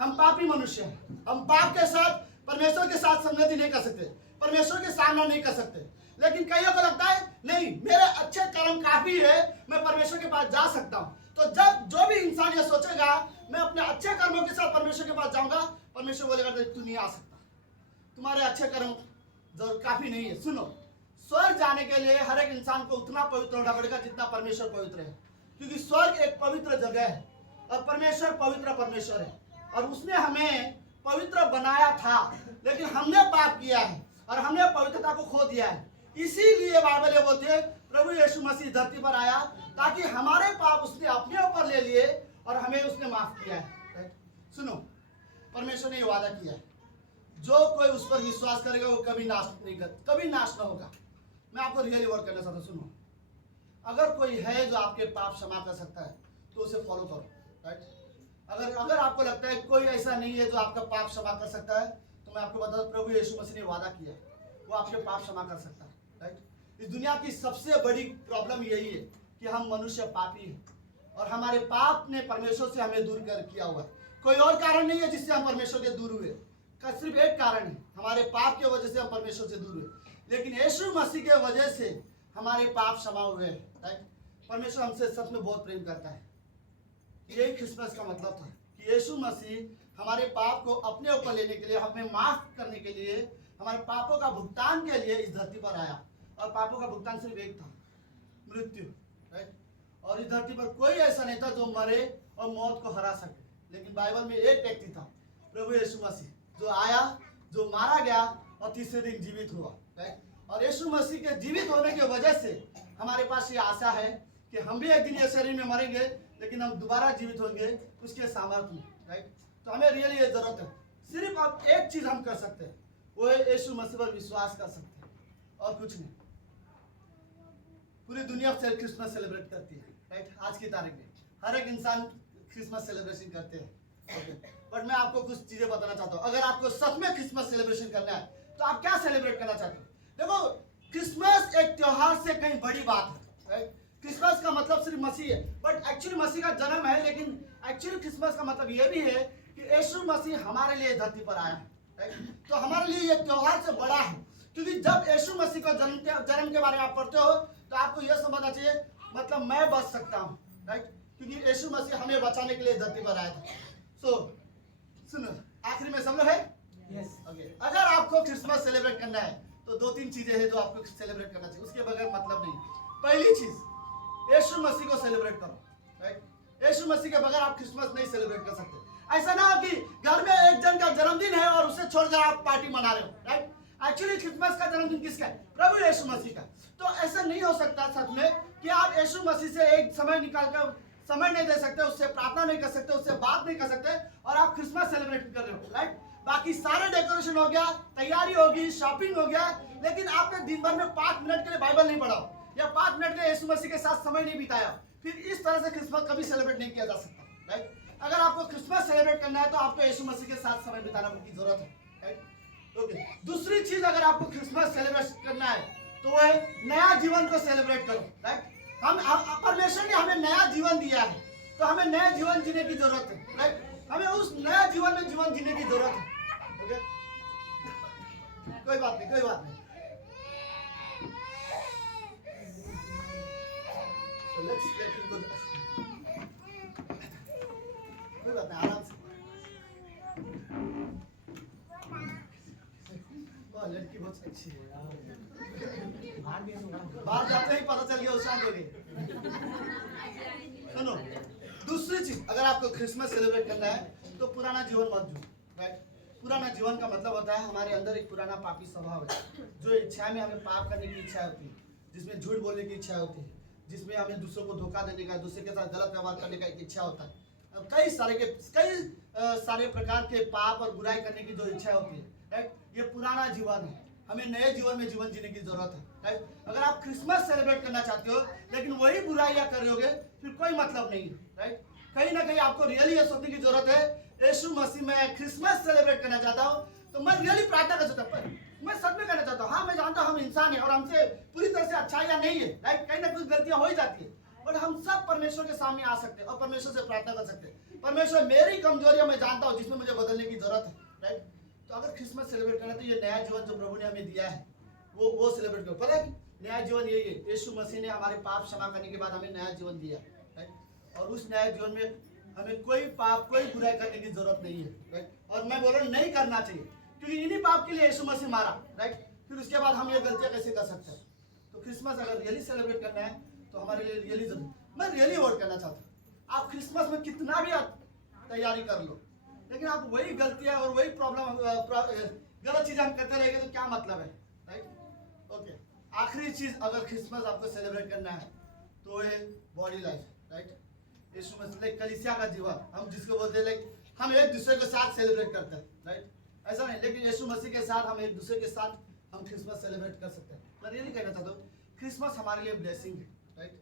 हम पापी मनुष्य हैं। हम पाप के साथ परमेश्वर के साथ संगति नहीं कर सकते, परमेश्वर के सामना नहीं कर सकते। लेकिन कईयों को लगता है नहीं मेरे अच्छे कर्म काफी है, मैं परमेश्वर के पास जा सकता हूं। तो जब जो भी इंसान ये सोचेगा मैं अपने अच्छे कर्मों के साथ परमेश्वर के पास जाऊंगा, परमेश्वर बोलेगा तू नहीं आ सकता, तुम्हारे अच्छे कर्म जरूर काफी नहीं है। सुनो, स्वर्ग जाने के लिए हर एक इंसान को उतना पवित्र होना पड़ेगा जितना परमेश्वर पवित्र है, क्योंकि स्वर्ग एक पवित्र जगह है और परमेश्वर पवित्र परमेश्वर है और उसने हमें पवित्र बनाया था। लेकिन हमने पाप किया है और हमने पवित्रता को खो दिया है। इसीलिए बाइबल ये बोलती है प्रभु यीशु मसीह धरती पर आया ताकि हमारे पाप उसने अपने ऊपर ले लिए और हमें उसने माफ किया है। सुनो, परमेश्वर ने ये वादा किया है जो कोई उस पर विश्वास करेगा वो कभी नाश ना होगा। मैं आपको रियली वर्ड करना चाहता हूँ। सुनो, अगर कोई है जो आपके पाप क्षमा कर सकता है तो उसे फॉलो करो, राइट। अगर आपको लगता है कोई ऐसा नहीं है जो आपका पाप क्षमा कर सकता है तो मैं आपको बता दूं प्रभु यीशु मसीह ने वादा किया है वो आपके पाप क्षमा कर सकता है, राइट। इस दुनिया की सबसे बड़ी प्रॉब्लम यही है कि हम मनुष्य पापी हैं और हमारे पाप ने परमेश्वर से हमें दूर कर किया हुआ है। कोई और कारण नहीं है जिससे हम परमेश्वर से दूर हुए, सिर्फ एक कारण है, हमारे पाप की वजह से हम परमेश्वर से दूर हुए। लेकिन यीशु मसीह के वजह से हमारे पाप क्षमा हुए हैं, राइट। परमेश्वर हमसे सच में बहुत प्रेम करता है। यही क्रिसमस का मतलब था कि यीशु मसीह हमारे पाप को अपने ऊपर लेने के लिए, हमें माफ करने के लिए, हमारे पापों का भुगतान के लिए इस धरती पर आया। और पापों का भुगतान सिर्फ एक था, मृत्यु, राइट। और इस धरती पर कोई ऐसा नहीं था जो मरे और मौत को हरा सके। लेकिन बाइबल में एक व्यक्ति था, प्रभु यीशु मसीह, जो आया, जो मारा गया और तीसरे दिन जीवित हुआ, राइट। और यीशु मसीह के जीवित होने की वजह से हमारे पास ये आशा है कि हम भी एक दिन ये शरीर में मरेंगे लेकिन हम दोबारा जीवित होंगे उसके सामर्थ्य में, राइट। तो हमें रियली ये जरूरत है। सिर्फ अब एक चीज हम कर सकते हैं, वो है यीशु मसीह पर विश्वास कर सकते हैं और कुछ नहीं। पूरी दुनिया से क्रिसमस सेलिब्रेट करती है, राइट। आज की तारीख में हर एक इंसान क्रिसमस सेलिब्रेशन करते हैं, बट मैं आपको कुछ चीजें बताना चाहता हूँ। अगर आपको सच में क्रिसमस सेलिब्रेशन करना है तो आप क्या सेलिब्रेट करना चाहते हो? देखो, क्रिसमस एक त्योहार से कहीं बड़ी बात है, राइट। क्रिसमस का मतलब सिर्फ मसीह है, बट एक्चुअली मसीह का जन्म है। लेकिन एक्चुअली क्रिसमस का मतलब ये भी है कि यीशु मसीह हमारे लिए धरती पर आया है, राइट। तो हमारे लिए ये त्योहार से बड़ा है, क्योंकि जब यीशु मसीह का जन्म के बारे में आप पढ़ते हो तो आपको यह समझना चाहिए मतलब मैं बच सकता हूँ, राइट, क्योंकि यीशु मसीह हमें बचाने के लिए धरती पर आया था। सुनो, आखिरी में सब लोग है, यस, ओके। अगर आपको क्रिसमस सेलिब्रेट करना है तो 2-3 चीजें हैं जो आपको सेलिब्रेट करना चाहिए, उसके बगैर मतलब नहीं। पहली चीज, यीशु मसीह को सेलिब्रेट करो, राइट। यीशु मसीह के बगैर आप क्रिसमस नहीं सेलिब्रेट कर सकते। ऐसा ना हो कि घर में एक जन का जन्मदिन है और उसे छोड़कर आप पार्टी मना रहे हो, राइट। एक्चुअली क्रिसमस का जन्मदिन किसका है? प्रभु यीशु मसीह का। तो ऐसा नहीं हो सकता सच में कि आप यीशु मसीह से एक समय निकालकर समय नहीं दे सकते, उससे प्रार्थना नहीं कर सकते, उससे बात नहीं कर सकते और आप क्रिसमस सेलिब्रेट कर रहे हो, राइट। बाकी सारे डेकोरेशन हो गया, तैयारी होगी, शॉपिंग हो गया, लेकिन आपने दिन भर में 5 मिनट के लिए बाइबल नहीं पढ़ा या 5 मिनट के लिए यीशु मसीह के साथ समय नहीं बिताया, फिर इस तरह से क्रिसमस कभी सेलिब्रेट नहीं किया जा सकता, राइट। अगर आपको क्रिसमस सेलिब्रेट करना है तो आपको यीशु मसीह के साथ समय बिताना की जरूरत है, राइट। ओके, दूसरी चीज अगर आपको क्रिसमस सेलिब्रेट करना है तो वह है नया जीवन को सेलिब्रेट करो, राइट। हम परमेश्वर ने हमें नया जीवन दिया है, तो हमें नया जीवन जीने की जरूरत है, राइट। हमें उस नया जीवन में जीवन जीने की जरूरत है, ओके। कोई बात नहीं, कोई बात नहीं। So let's let him go. कोई बात नहीं, आराम से। वाह, लड़की बहुत अच्छी है यार। बाहर जाते ही पता चल गया वो शांत हो गई। सुनो, दूसरी चीज, अगर आपको क्रिसमस सेलिब्रेट करना है तो पुराना जीवन मत जो, राइट। पुराना जीवन का मतलब होता है हमारे अंदर एक पुराना पापी स्वभाव है, जो इच्छा में हमें पाप करने की इच्छा होती है, जिसमें झूठ बोलने की इच्छा होती है, जिसमें हमें दूसरों को धोखा देने का, दूसरे के साथ गलत व्यवहार करने का एक इच्छा होता है। कई सारे प्रकार के पाप और बुराई करने की जो इच्छा होती है, राइट। ये पुराना जीवन है, हमें नए जीवन में जीवन जीने की जरूरत है, राइट। अगर आप क्रिसमस सेलिब्रेट करना चाहते हो लेकिन वही बुराइयां कर रहे होगे फिर कोई मतलब नहीं है, राइट। कहीं ना कहीं आपको रियली ये सोचने की जरूरत है, यीशु मसीह में क्रिसमस सेलिब्रेट करना चाहता हूँ तो मैं रियली प्रार्थना कर सकता हूँ, मैं सच में करना चाहता हूँ। हाँ, मैं जानता हूँ हम इंसान है और हमसे पूरी तरह से अच्छाइयाँ नहीं है, राइट। कहीं ना कुछ गलतियां हो ही जाती है, बट हम सब परमेश्वर के सामने आ सकते हैं और परमेश्वर से प्रार्थना कर सकते हैं। परमेश्वर मेरी कमजोरियां मैं जानता हूँ जिसमें मुझे बदलने की जरूरत है, राइट। तो अगर क्रिसमस सेलिब्रेट करना है तो ये नया जीवन जो प्रभु ने हमें दिया है वो सेलिब्रेट करो। पता है नया जीवन यही है, यीशु मसीह ने हमारे पाप क्षमा करने के बाद हमें नया जीवन दिया, राइट। और उस नया जीवन में हमें कोई पाप, कोई बुराई करने की जरूरत नहीं है, राइट। और मैं बोल रहा हूँ नहीं करना चाहिए, क्योंकि इन्हीं पाप के लिए यीशु मसीह मारा, राइट। फिर उसके बाद हम ये गलतियां कैसे कर सकते हैं। तो क्रिसमस अगर रियली सेलिब्रेट करना है तो हमारे लिए रियली जरूरी, मैं रियली वोट करना चाहता हूँ। आप क्रिसमस में कितना भी तैयारी कर लो, लेकिन आप वही गलतियां और वही प्रॉब्लम गलत चीजें हम करते रहेंगे तो क्या मतलब है, राइट। ओके, आखिरी चीज, अगर क्रिसमस आपको सेलिब्रेट करना है तो है बॉडी लाइफ, राइट। यीशु मसीह कलीसिया का जीवन, हम जिसको बोलते हैं लाइक हम एक दूसरे के साथ सेलिब्रेट करते हैं, राइट। ऐसा नहीं, लेकिन यीशु मसीह के साथ हम एक दूसरे के साथ हम क्रिसमस सेलिब्रेट कर सकते हैं। मैं ये नहीं कहना चाहता हूँ, क्रिसमस हमारे लिए ब्लेसिंग है, राइट।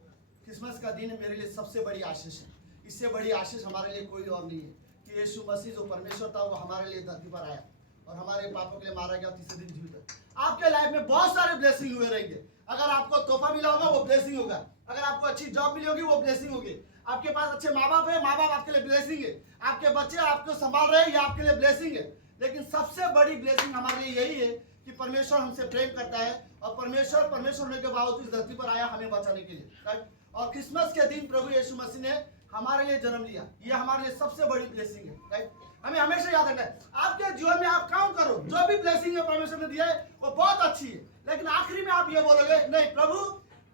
क्रिसमस का दिन मेरे लिए सबसे बड़ी आशीष है, इससे बड़ी आशीष हमारे लिए कोई और नहीं है कि यीशु मसीह जो परमेश्वर था वो हमारे लिए धरती पर आया और हमारे पापों के लिए मारा गया, तीसरे दिन जीवित है। आपके लाइफ में बहुत सारे ब्लेसिंग हुए रहेंगे। अगर आपको तोहफा मिला होगा वो ब्लेसिंग होगा, अगर आपको अच्छी जॉब मिली होगी वो ब्लेसिंग होगी, आपके पास अच्छे माँ बाप है, माँ बाप आपके लिए ब्लेसिंग है, आपके बच्चे आपको संभाल रहे हैं, ये आपके लिए ब्लेसिंग है। लेकिन सबसे बड़ी ब्लेसिंग हमारे लिए यही है कि परमेश्वर हमसे प्रेम करता है और परमेश्वर होने के बावजूद इस धरती पर आया हमें बचाने के लिए, राइट। और क्रिसमस के दिन प्रभु यीशु मसीह ने हमारे लिए जन्म लिया, ये हमारे लिए सबसे बड़ी ब्लेसिंग है, राइट। हमें हमेशा याद रखना है, आपके जीवन में आप काम करो, जो भी ब्लेसिंग है परमेश्वर ने दिया है वो बहुत अच्छी है, लेकिन आखिरी में आप ये बोलोगे नहीं प्रभु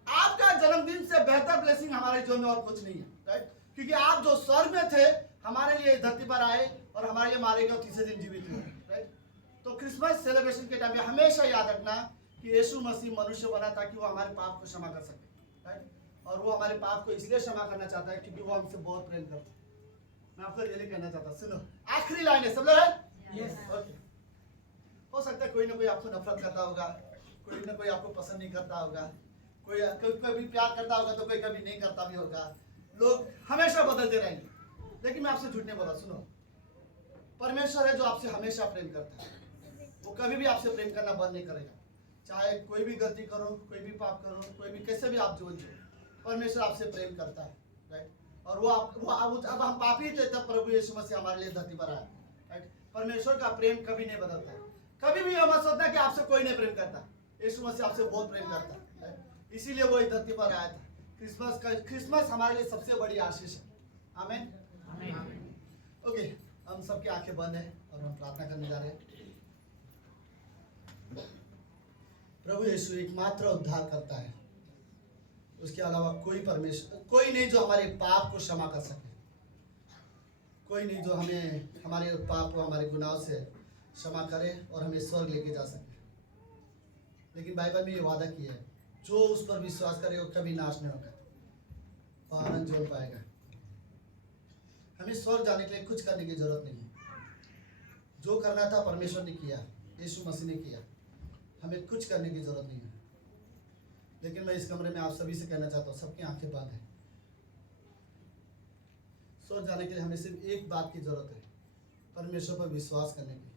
आपका जन्मदिन से बेहतर ब्लेसिंग हमारे जीवन में और कुछ नहीं है, राइट। क्योंकि आप जो स्वर्ग में थे हमारे लिए धरती पर आए और हमारे लिए मारे गए और तीसरे दिन जीवित हुए, राइट। तो क्रिसमस सेलिब्रेशन के टाइम में हमेशा याद रखना कि यीशु मसीह मनुष्य बना ताकि वो हमारे पाप को क्षमा कर सके, राइट। और वो हमारे पाप को इसलिए क्षमा करना चाहता है क्योंकि वो हमसे बहुत प्रेम करता है। मैं आपको रियली कहना चाहता हूँ, सुनो आखिरी लाइन है, सब लोग है, ओके। हो सकता है कोई ना कोई आपको नफरत करता होगा, कोई ना कोई आपको पसंद नहीं करता होगा, कोई कभी प्यार करता होगा तो कोई कभी नहीं करता भी होगा, लोग हमेशा बदलते रहेंगे। लेकिन मैं आपसे झूठ नहीं बोला, सुनो परमेश्वर है जो आपसे हमेशा प्रेम करता है, वो कभी भी आपसे प्रेम करना बंद नहीं करेगा। चाहे कोई भी गलती करो, कोई भी पाप करो, कोई भी कैसे भी आप जीवन जियो, परमेश्वर आपसे प्रेम करता है, राइट। और अब हम पापी थे तब प्रभु यीशु मसीह हमारे लिए धरती पर आया, राइट। परमेश्वर का प्रेम कभी नहीं बदलता है, कभी भी मत सोचना कि आपसे कोई नहीं प्रेम करता, यीशु मसीह आपसे बहुत प्रेम करता है, इसीलिए वो इस धरती पर आया था। क्रिसमस हमारे लिए सबसे बड़ी आशीष है, आमीन। ओके, हम सबकी आंखें बंद है और हम प्रार्थना करने जा रहे हैं। प्रभु यीशु एकमात्र उद्धार करता है, उसके अलावा कोई परमेश्वर कोई नहीं जो हमारे पाप को क्षमा कर सके, कोई नहीं जो हमें हमारे पाप को हमारे गुनाहों से क्षमा करे और हमें स्वर्ग लेके जा सके। लेकिन बाइबल में ये वादा किया है जो उस पर विश्वास करे वो कभी नाश नहीं होगा, वो आनंद जोड़ पाएगा। हमें स्वर्ग जाने के लिए कुछ करने की जरूरत नहीं है, जो करना था परमेश्वर ने किया, यीशु मसीह ने किया। हमें कुछ करने की जरूरत नहीं है। लेकिन मैं इस कमरे में आप सभी से कहना चाहता हूँ, सबकी आंखें बंद हैं। सोच जाने के लिए हमें सिर्फ एक बात की जरूरत है, परमेश्वर पर विश्वास करने की।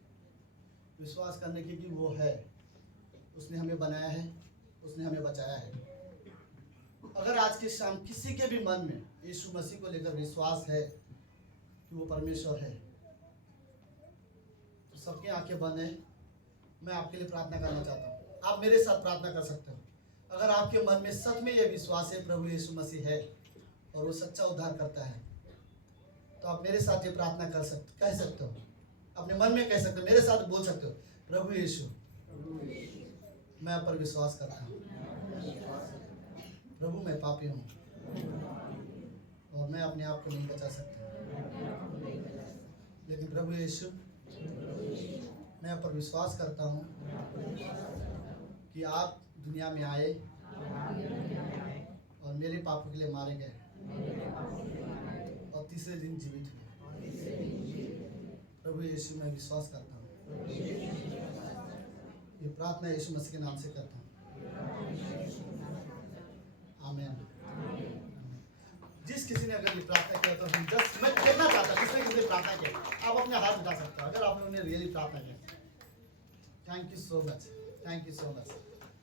विश्वास करने की कि वो है, उसने हमें बनाया है, उसने हमें बचाया है। अगर आज की शाम किसी के भी मन में यीशु मसीह को लेकर विश्वास है कि वो परमेश्वर है, तो सबकी आंखें बंद है। मैं आपके लिए प्रार्थना करना चाहता हूँ, आप मेरे साथ प्रार्थना कर सकते हो। अगर आपके मन में सच में यह विश्वास है प्रभु यीशु मसीह है और वो सच्चा उद्धार करता है, तो आप मेरे साथ ये प्रार्थना कह सकते हो। अपने मन में कह सकते हो, मेरे साथ बोल सकते हो, प्रभु यीशु मैं आप पर विश्वास करता हूँ। प्रभु मैं पापी हूँ और मैं अपने आप को नहीं बचा सकता, लेकिन प्रभु यीशु मैं आप पर विश्वास करता हूँ कि आप दुनिया में आए और मेरे पापों के लिए मारे गए और तीसरे दिन जीवित हुए। प्रभु यीशु मैं विश्वास करता हूँ। ये प्रार्थना यीशु मसीह के नाम से करता हूँ, आमीन। जिस किसी ने अगर ये प्रार्थना किया तो हम जस्ट मैं कहना चाहता हूँ, किसने प्रार्थना किया आप अपने हाथ उठा सकते हो अगर आपने उन्हें रियली प्रार्थना किया। Thank you so much, thank you so much.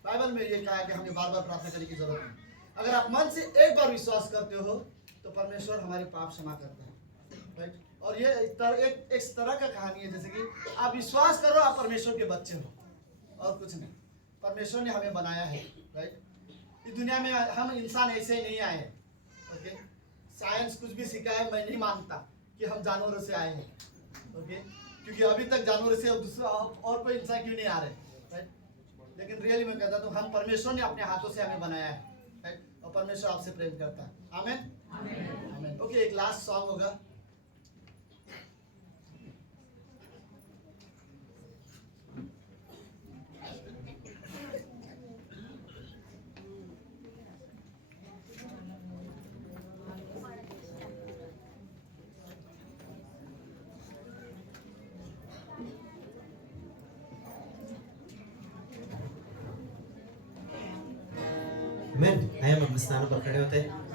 Bible में ये कहा है कि हमें बार बार प्रार्थना करने की जरूरत नहीं। अगर आप मन से एक बार विश्वास करते हो तो परमेश्वर हमारे पाप क्षमा करता है, राइट। और ये एक तरह का कहानी है, जैसे कि आप विश्वास करो आप परमेश्वर के बच्चे हो और कुछ नहीं। परमेश्वर ने हमें बनाया है, राइट। इस दुनिया में हम इंसान ऐसे ही नहीं आए, ओके। साइंस कुछ भी सिखा है, मैं नहीं मानता कि हम जानवरों से आए हैं, ओके, क्योंकि अभी तक जानवरों से दूसरा और कोई इंसान क्यों नहीं आ रहे, राइट। लेकिन रियली मैं कहता हूँ हम परमेश्वर ने अपने हाथों से हमें बनाया है, राइट। और परमेश्वर आपसे प्रेम करता है, आमीन, आमीन। ओके, एक लास्ट सॉन्ग होगा। आमीन। आइए हम अपने स्थानों पर खड़े होते हैं।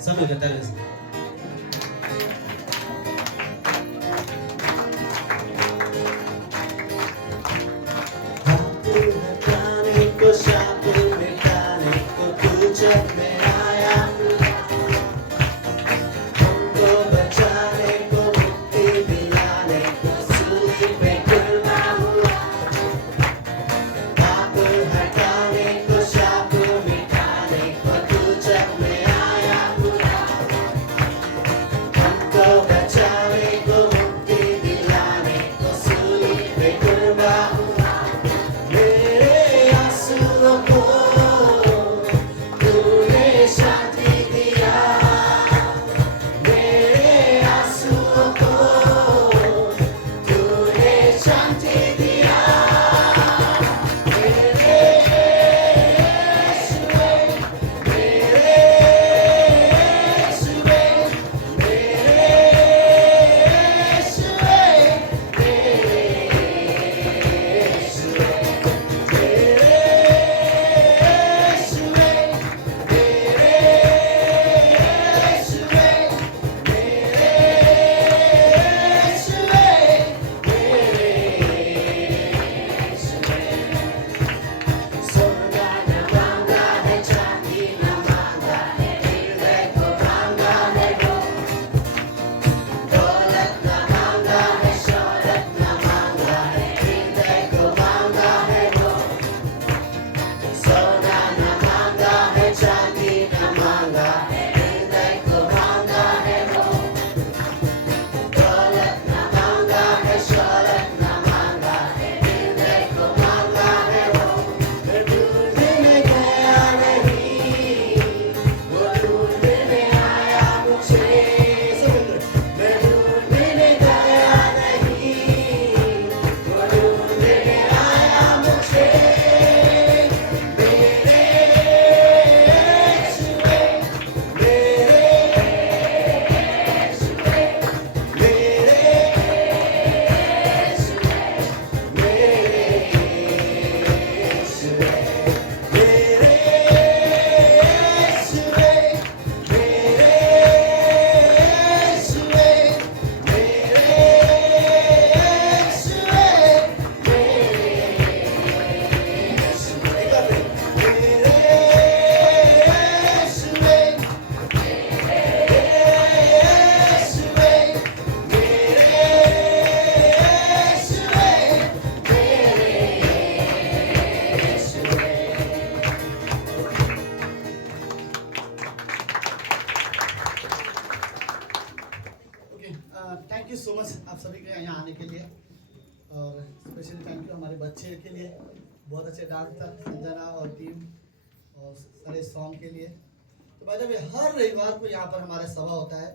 सब लोग कहते हैं थैंक यू सो मच आप सभी के यहाँ आने के लिए, और स्पेशली थैंक यू हमारे बच्चे के लिए, बहुत अच्छे डांस था संजना और टीम और सारे सॉन्ग के लिए। तो भाई जब हर रविवार को यहाँ पर हमारा सभा होता है,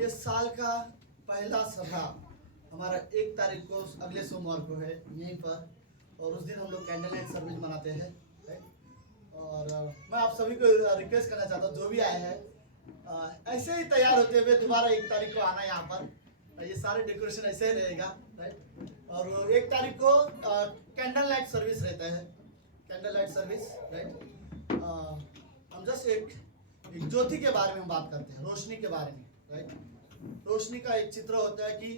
ये साल का पहला सभा हमारा 1 तारीख को अगले सोमवार को है यहीं पर, और उस दिन हम लोग कैंडल लाइट सर्विस मनाते हैं। और मैं आप सभी को रिक्वेस्ट करना चाहता हूँ जो भी आए हैं ऐसे ही तैयार होते हुए दोबारा 1 तारीख को आना यहाँ पर। ये सारे डेकोरेशन ऐसे ही रहेगा, राइट। और 1 तारीख को कैंडल लाइट सर्विस रहता है, कैंडल लाइट सर्विस, राइट। हम जस्ट एक ज्योति के बारे में हम बात करते हैं, रोशनी के बारे में, राइट। रोशनी का एक चित्र होता है कि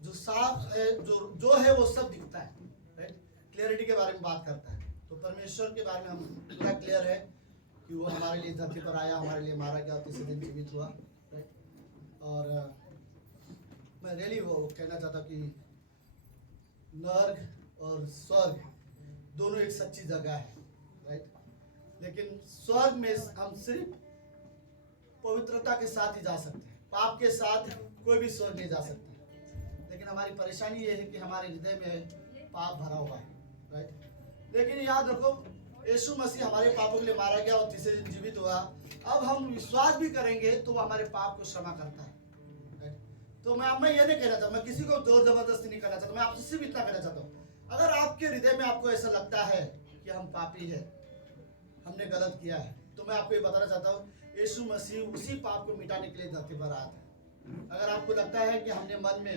जो साफ है, जो है वो सब दिखता है, राइट। क्लियरिटी के बारे में बात करता है। तो परमेश्वर के बारे में हम पूरा क्लियर है कि वो हमारे लिए धरती पर आया, हमारे लिए मारा गया, तीसरे दिन जीवित हुआ, राइट। और मैं रियली वो कहना चाहता हूँ कि नर्क और स्वर्ग दोनों एक सच्ची जगह है, राइट। लेकिन स्वर्ग में हम सिर्फ पवित्रता के साथ ही जा सकते हैं, पाप के साथ कोई भी स्वर्ग नहीं जा सकता। लेकिन हमारी परेशानी ये है कि हमारे हृदय में पाप भरा हुआ है, राइट। लेकिन याद रखो, यीशु मसीह हमारे पापों के लिए मारा गया और तीसरे दिन जीवित हुआ। अब हम विश्वास भी करेंगे तो वो हमारे पाप को क्षमा करता है, राइट। तो मैं ये नहीं कहना चाहता, मैं किसी को जोर जबरदस्ती नहीं करना चाहता, मैं आपसे सिर्फ इतना कहना चाहता हूँ, अगर आपके हृदय में आपको ऐसा लगता है कि हम पापी है, हमने गलत किया है, तो मैं आपको ये बताना चाहता हूँ, यीशु मसीह उसी पाप को मिटाने के लिए धरती पर आया था। अगर आपको लगता है कि हमने मन में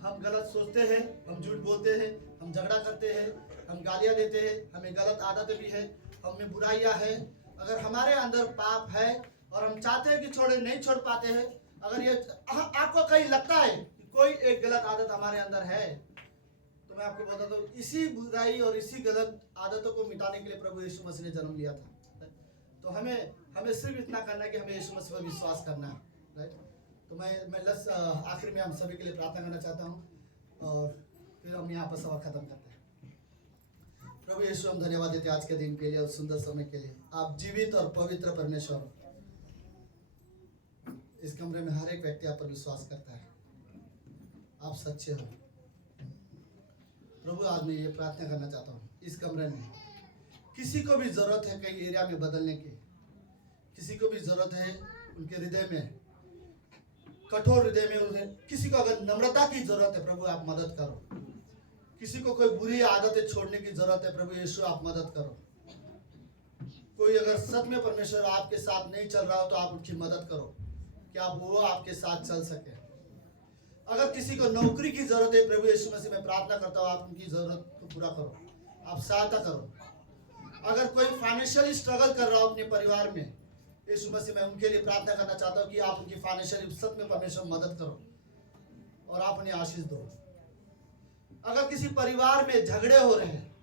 हम गलत सोचते हैं, हम झूठ बोलते हैं, हम झगड़ा करते हैं, हम गालियाँ देते हैं, हमें गलत आदतें भी है, हमें बुराइयाँ है, अगर हमारे अंदर पाप है और हम चाहते हैं कि छोड़े, नहीं छोड़ पाते हैं, अगर ये आपको कहीं लगता है कि कोई एक गलत आदत हमारे अंदर है, तो मैं आपको बताता हूँ, इसी बुराई और इसी गलत आदतों को मिटाने के लिए प्रभु यीशु मसीह ने जन्म लिया था। तो हमें सिर्फ इतना करना है कि हमें यीशु मसीह पर विश्वास करना है, राइट। तो मैं आखिर में हम सभी के लिए प्रार्थना करना चाहता हूँ और फिर हम यहाँ पर सभा खत्म करते हैं। प्रभु यीशु, हम धन्यवाद देते हैं आज के दिन के लिए और सुंदर समय के लिए। आप जीवित और पवित्र परमेश्वर हो। इस कमरे में हर एक व्यक्ति आप पर विश्वास करता है, आप सच्चे हो। प्रभु, आज मैं ये प्रार्थना करना चाहता हूँ, इस कमरे में किसी को भी जरूरत है कई एरिया में बदलने की, किसी को भी जरूरत है उनके हृदय में, कठोर हृदय में उन्हें, किसी को अगर नम्रता की जरूरत है, प्रभु आप मदद करो। किसी को कोई बुरी आदतें छोड़ने की जरूरत है, प्रभु यीशु आप मदद करो। कोई अगर सच में परमेश्वर आपके साथ नहीं चल रहा हो तो आप उनकी मदद करो कि आप वो आपके साथ चल सके। अगर किसी को नौकरी की जरूरत है, प्रभु यीशु मसीह में प्रार्थना करता हूँ, आप उनकी जरूरत को पूरा करो, आप सहायता करो। अगर कोई फाइनेंशियली स्ट्रगल कर रहा हो अपने परिवार में, यीशु मसीह मैं उनके लिए प्रार्थना करना चाहता हूँ कि आप उनकी फाइनेंशियली सच में परमेश्वर मदद करो और आप उन्हें आशीष दो। अगर किसी परिवार में झगड़े हो रहे हैं,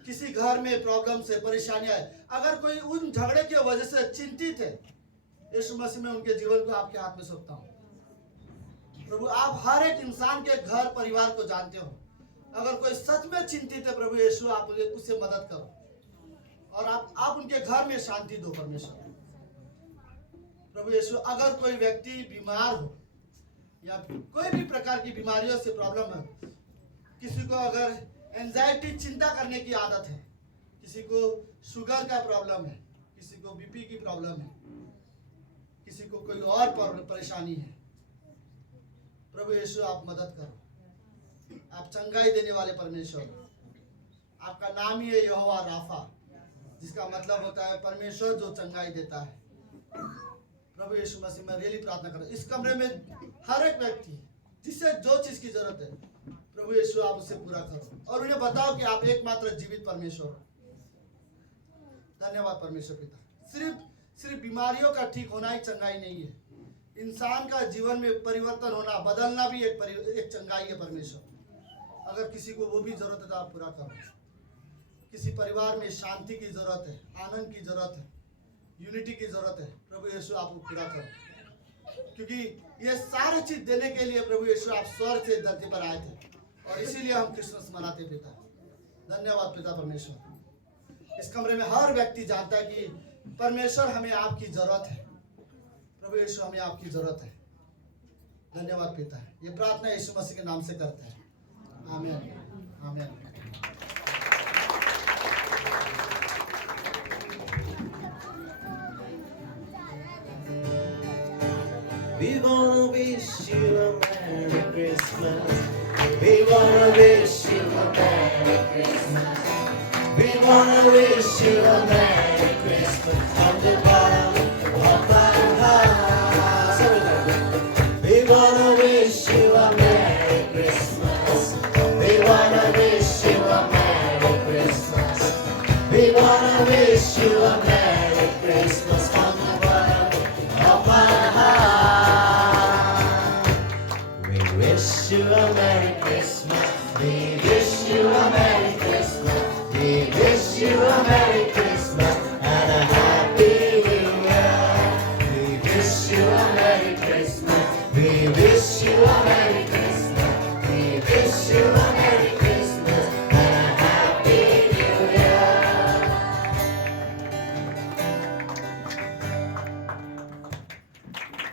किसी घर में प्रॉब्लम से परेशानियां है, अगर कोई उन झगड़े की वजह से चिंतित है, यीशु मसीह में उनके जीवन को आपके हाथ में सौंपता हूँ। प्रभु, आप हर एक इंसान के घर परिवार को जानते हो। अगर कोई सच में चिंतित है, प्रभु यीशु आप उससे मदद करो और आप उनके घर में शांति दो परमेश्वर। प्रभु यीशु, अगर कोई व्यक्ति बीमार हो या कोई भी प्रकार की बीमारियों से प्रॉब्लम है, किसी को अगर एंजाइटी चिंता करने की आदत है, किसी को शुगर का प्रॉब्लम है, किसी को बीपी की प्रॉब्लम है, किसी को कोई और परेशानी है, प्रभु यीशु आप मदद करो। आप चंगाई देने वाले परमेश्वर, आपका नाम ही है यहोवा राफा, जिसका मतलब होता है परमेश्वर जो चंगाई देता है। प्रभु यीशु मसीह मैं रियली प्रार्थना कर रहा हूँ, इस कमरे में हर एक व्यक्ति जिससे जो चीज की जरूरत है, प्रभु यीशु आप उससे पूरा करो और उन्हें बताओ कि आप एकमात्र जीवित परमेश्वर हो। धन्यवाद परमेश्वर पिता। सिर्फ बीमारियों का ठीक होना ही चंगाई नहीं है, इंसान का जीवन में परिवर्तन होना, बदलना भी एक चंगाई है परमेश्वर। अगर किसी को वो भी जरूरत है तो आप पूरा करो। किसी परिवार में शांति की जरूरत है, आनंद की जरूरत है, यूनिटी की जरूरत है, प्रभु यीशु आप वो पूरा करो। क्योंकि ये सारे चीज देने के लिए प्रभु यीशु आप स्वर्ग से धरती पर आए थे और इसीलिए हम क्रिसमस मनाते पिता। धन्यवाद पिता परमेश्वर। इस कमरे में हर व्यक्ति जानता है कि परमेश्वर हमें आपकी जरूरत है। प्रभु यीशु, हमें आपकी जरूरत है। धन्यवाद पिता, ये प्रार्थना यीशु मसीह के नाम से करते हैं, आमीन आमीन। We wanna wish you a Merry Christmas. We wanna wish you a Merry Christmas. We wanna wish you a Merry